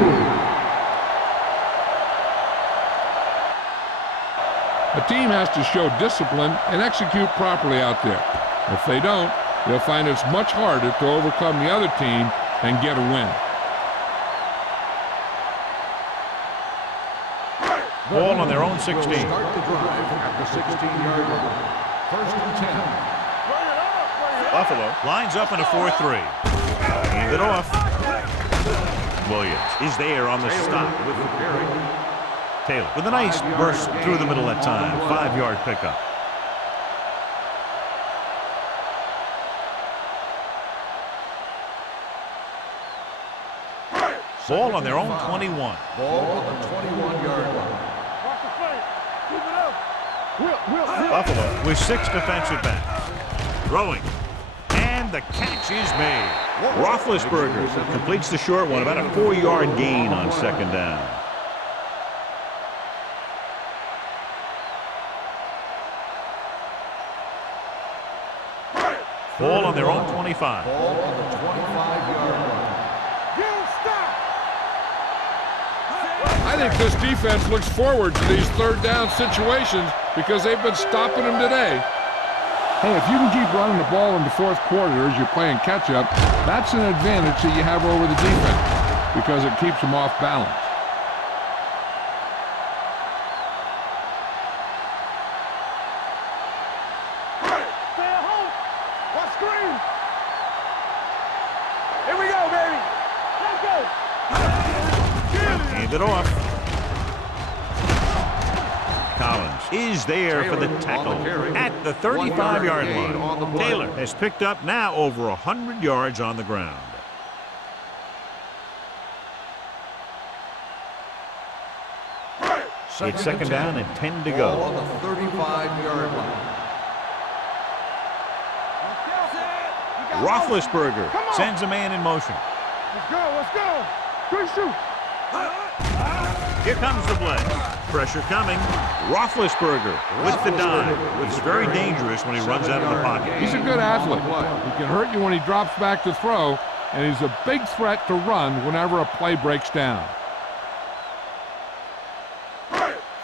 A team has to show discipline and execute properly out there. If they don't, they'll find it's much harder to overcome the other team and get a win. Ball on their own 16. Will start the drive at the 16-yard line. First and 10. Buffalo lines up in a 4-3. Hand it off. Williams is there on the stop. With the carry. Taylor with a nice burst through the middle that time. 5-yard pickup. Ball on their own 21. Ball on the 21-yard line. Buffalo with 6 defensive backs. Throwing. And the catch is made. Roethlisberger completes the short one. About a 4-yard gain on second down. Ball on their own 25. Ball on the 25-yard line. I think this defense looks forward to these third down situations because they've been stopping them today. Hey, if you can keep running the ball in the fourth quarter as you're playing catch-up, That's an advantage that you have over the defense because it keeps them off balance. Stay at home. Watch screen. Here we go, baby. Let's go. Hand it off. Collins is there for the tackle at the 35-yard line. Taylor has picked up now over 100 yards on the ground. It's second down and 10 to Ball go. on the 35-yard line. Roethlisberger sends a man in motion. Let's go, let's go. Good shoot. Here comes the blitz. Pressure coming. Roethlisberger with the dive. It's very dangerous when he runs out of the pocket. He's a good athlete. He can hurt you when he drops back to throw, and he's a big threat to run whenever a play breaks down.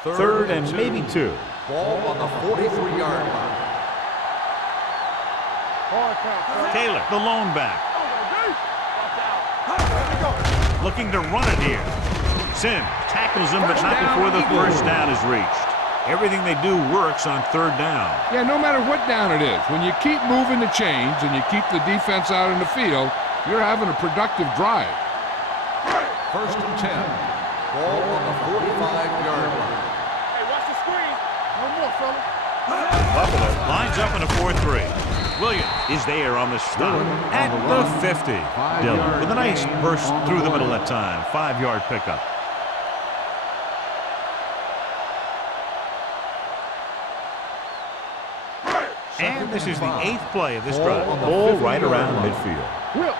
Third and maybe 2. Ball on the 43-yard line. Taylor, the lone back. Looking to run it here. Sims tackles him, but not before the first down is reached. Everything they do works on third down. Yeah, no matter what down it is, when you keep moving the chains and you keep the defense out in the field, you're having a productive drive. First and 10. Ball on the 45-yard line. Hey, watch the screen. No more, fella. Buffalo lines up in a 4-3. Williams is there on the stop at the 50. Dillon with a nice burst through the middle that time. 5-yard pickup. And this is the 8th play of this drive. Ball right around midfield. Will.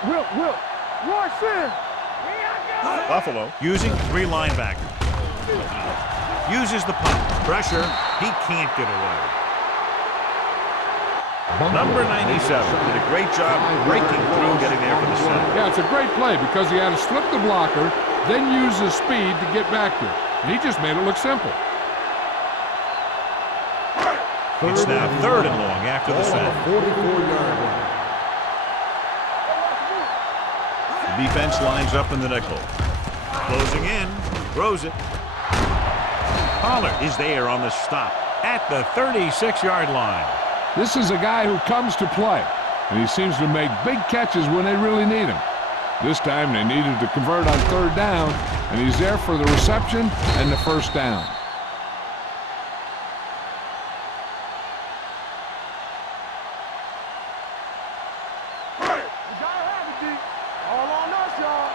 Royce in. Buffalo using 3 linebackers. Uses the pump. Pressure. He can't get away. Number 97 did a great job breaking through, getting there for the sack. Yeah, it's a great play because he had to slip the blocker, then use his speed to get back there. And he just made it look simple. It's now 3rd and long after the sack. 44-yard line. The defense lines up in the nickel. Closing in. Throws it. Pollard is there on the stop at the 36-yard line. This is a guy who comes to play, and he seems to make big catches when they really need him. This time they needed to convert on 3rd down, and he's there for the reception and the first down. We gotta have it, D. All on us, y'all.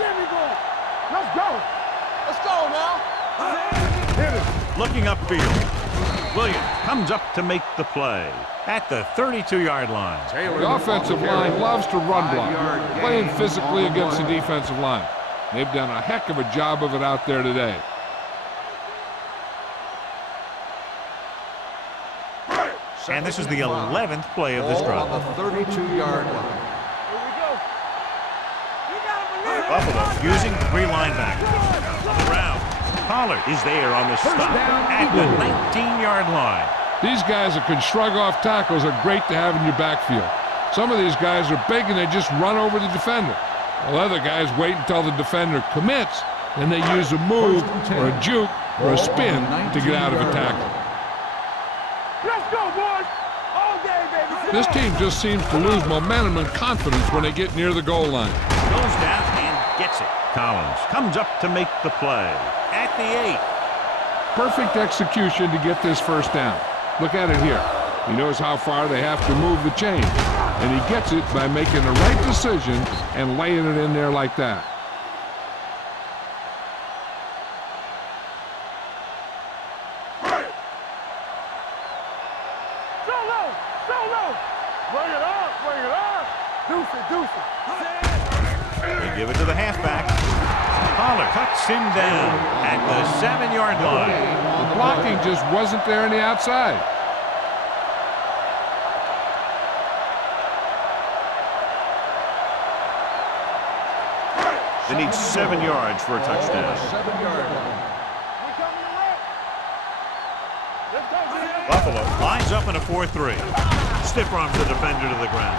There we go. Let's go. Let's go now. Hit it. Looking upfield. Williams comes up to make the play at the 32-yard line. The offensive line loves to run block, playing physically against the defensive line. They've done a heck of a job of it out there today. And this is the 11th play of this Ball drive. on the 32-yard line. Here we go. You gotta believe it. Buffalo using 3 linebackers. On the ground. Pollard is there on the stop at the 19-yard line. These guys that can shrug off tackles are great to have in your backfield. Some of these guys are big and they just run over the defender. While other guys wait until the defender commits, and they use a move or a juke or a spin to get out of a tackle. Let's go, boys. All day, baby. This team just seems to lose momentum and confidence when they get near the goal line. Goes down and gets it. Collins comes up to make the play at the 8. Perfect execution to get this first down. Look at it here. He knows how far they have to move the chain, and he gets it by making the right decision and laying it in there like that. Solo. Bring it up. Deuce it. They give it to the halfback. Pollard cuts him down at the 7-yard line. The blocking just wasn't there on the outside. They need 7 yards for a touchdown. 7-yard line. We coming to wreck. Let's go, Jimmy. Buffalo lines up in a 4-3. Stiff arms the defender to the ground.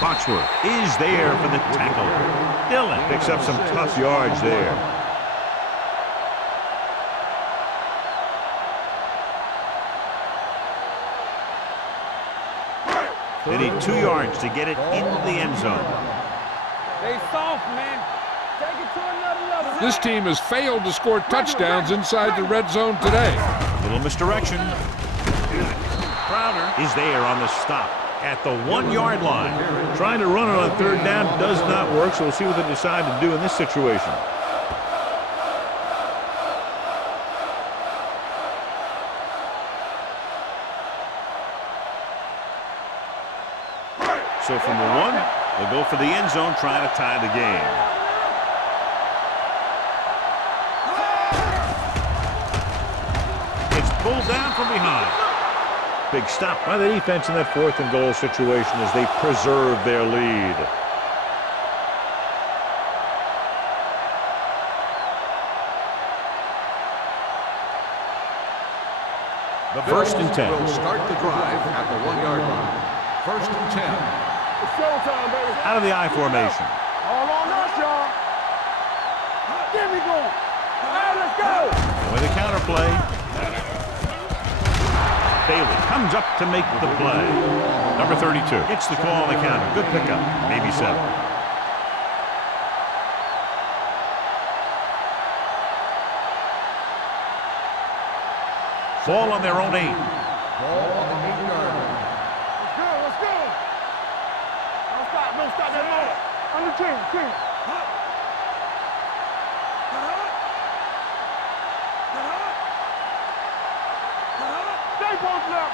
Foxworth is there for the tackle. Dillon picks up some tough yards there. They need 2 yards to get it into the end zone. Stay soft, man. Take it to another level. This team has failed to score touchdowns inside the red zone today. Little misdirection. Crowder is there on the stop at the 1-yard line. Trying to run it on 3rd down does not work, so we'll see what they decide to do in this situation. So from the 1, they'll go for the end zone, trying to tie the game. It's pulled down from behind. Big stop by the defense in that 4th and goal situation as they preserve their lead. The First and 10. will start the drive at the 1-yard line. First and 10. It's showtime, baby. Out of the I formation. All on us, y'all. Get me going. All right, let's go. And with a counterplay, Bailey comes up to make the play. Number 32 gets the call on the counter. Good pickup. Maybe 7. Ball on their own 8. Ball on the 8-yard line. Let's go, let's go. Don't stop that motor. Under 10. Stay posted up.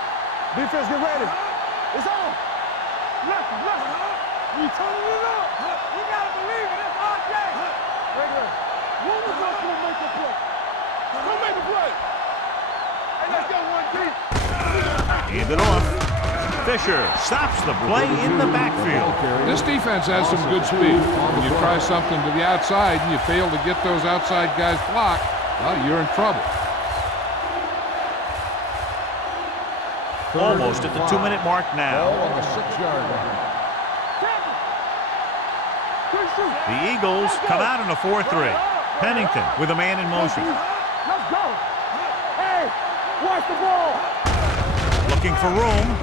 Defense, get ready. It's on. Left. We turning it up. You gotta believe it. It's RJ. Right. One of us will make the play. Don't make the play. Hey, let's go, 1-3. Hand it off. Fisher stops the play in the backfield. This defense has some good speed. When you try something to the outside and you fail to get those outside guys blocked, well, you're in trouble. Almost at the 2-minute mark now. Ball on the 6-yard line. The Eagles come out in a 4-3. Pennington with a man in motion. Let's go. Hey, watch the ball. Looking for room.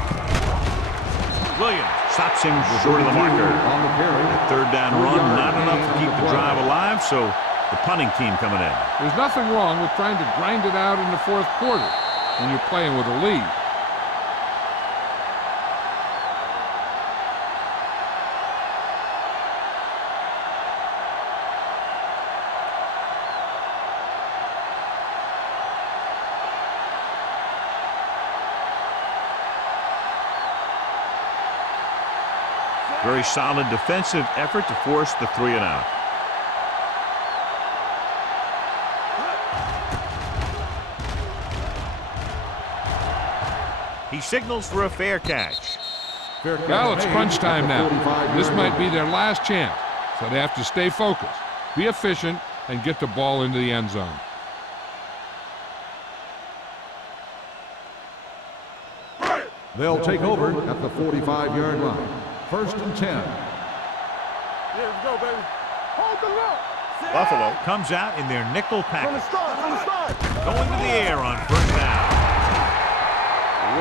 Williams stops him short of the marker. On the carry. That 3rd down run, not enough to keep the drive alive, so the punting team coming in. There's nothing wrong with trying to grind it out in the 4th quarter when you're playing with a lead. Very solid defensive effort to force the 3 and out. He signals for a fair catch. Well, it's crunch time now. This might be their last chance, so they have to stay focused, be efficient, and get the ball into the end zone. They'll take over at the 45-yard line. First and 10. Yeah, let's go, baby. Hold the look. Buffalo comes out in their nickel From the package. start. Going to the air on 1st down.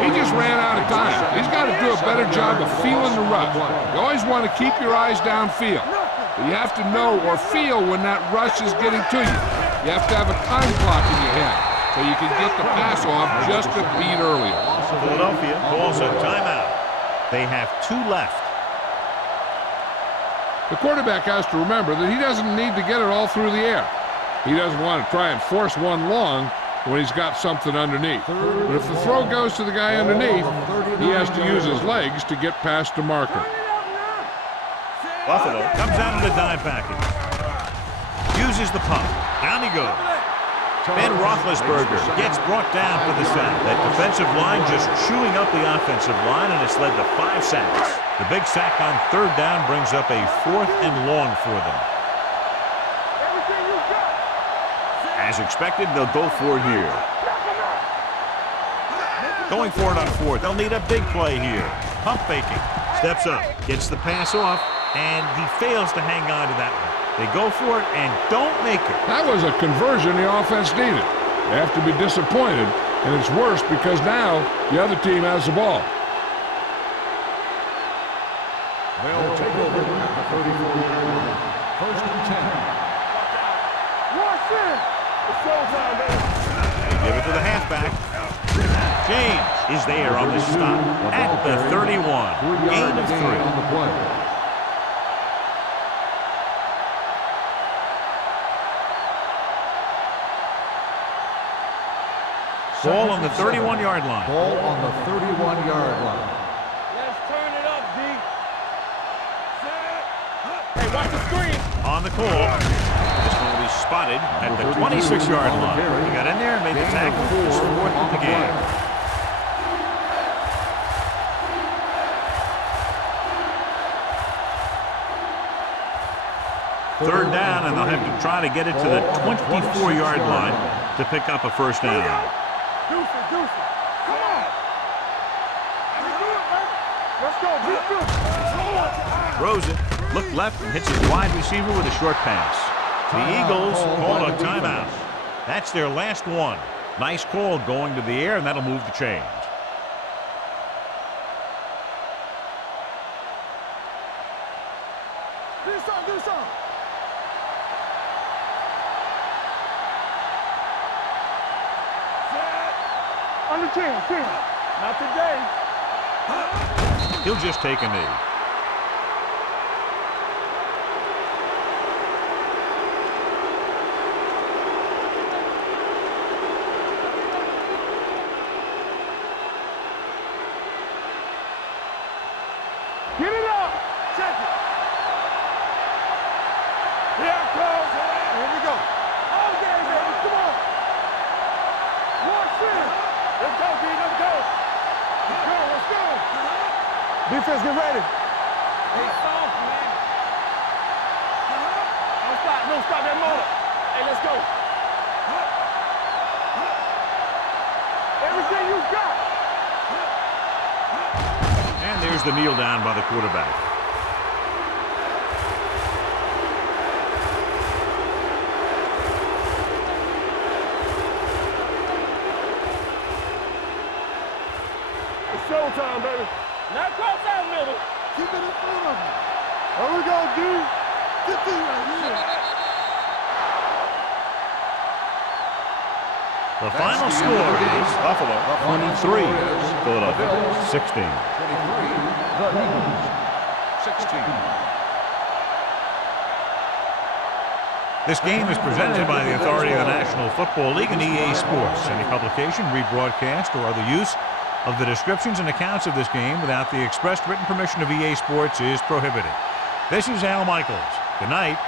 He just ran out of time. He's got to do a better job of feeling the rush. You always want to keep your eyes downfield, but you have to know or feel when that rush is getting to you. You have to have a time clock in your head so you can get the pass off just a beat earlier. Philadelphia calls a timeout. They have 2 left. The quarterback has to remember that he doesn't need to get it all through the air. He doesn't want to try and force one long when he's got something underneath. But if the throw goes to the guy underneath, he has to use his legs to get past the marker. Buffalo comes out in the dime package. Uses the pump. Down he goes. Ben Roethlisberger gets brought down for the sack. That defensive line just chewing up the offensive line, and it's led to 5 sacks. The big sack on 3rd down brings up a 4th and long for them. Everything you got. As expected, they'll go for it here. Going for it on 4th. They'll need a big play here. Pump faking. Steps up. Gets the pass off, and he fails to hang on to that one. They go for it and don't make it. That was a conversion the offense needed. They have to be disappointed, and it's worse because now the other team has the ball. They'll take over at the 34-yard line. First and 10. Watch it. It's showtime, baby. They give it to the halfback. James is there on the stop at the 31. Gain of 3. On the play. Ball on the 31-yard line. Ball on the 31-yard line. Let's turn it up, D. on the call. This one will be spotted at the 26-yard line. He got in there and made the tackle. It's fourth in the game. Third down, and they'll have to try to get it to the 24-yard line to pick up a first down. Deuce it. Come on. Let's go. Throws it, looked left, and hits his wide receiver with a short pass. The Eagles call a timeout. That's their last one. Nice call going to the air, and that'll move the chains. Do something. Under 10. Not today. He'll just take a knee. Get it up. Check it. Here it comes. Here we go. All game, baby. Come on. Watch it. Let's go, B. Let's go. Let's go. Defense, get ready. Hey, soft, man. Don't stop that motor. Hey, let's go. Everything you got. And there's the kneel down by the quarterback. It's showtime, baby. Not cross that middle. Keep it in front of him. There we go, D. Get D right here. The final score is Buffalo 23, Philadelphia 16. 16. This game is presented by the authority of the National Football League and EA Sports. Any publication, rebroadcast, or other use of the descriptions and accounts of this game without the expressed written permission of EA Sports is prohibited. This is Al Michaels. Good night.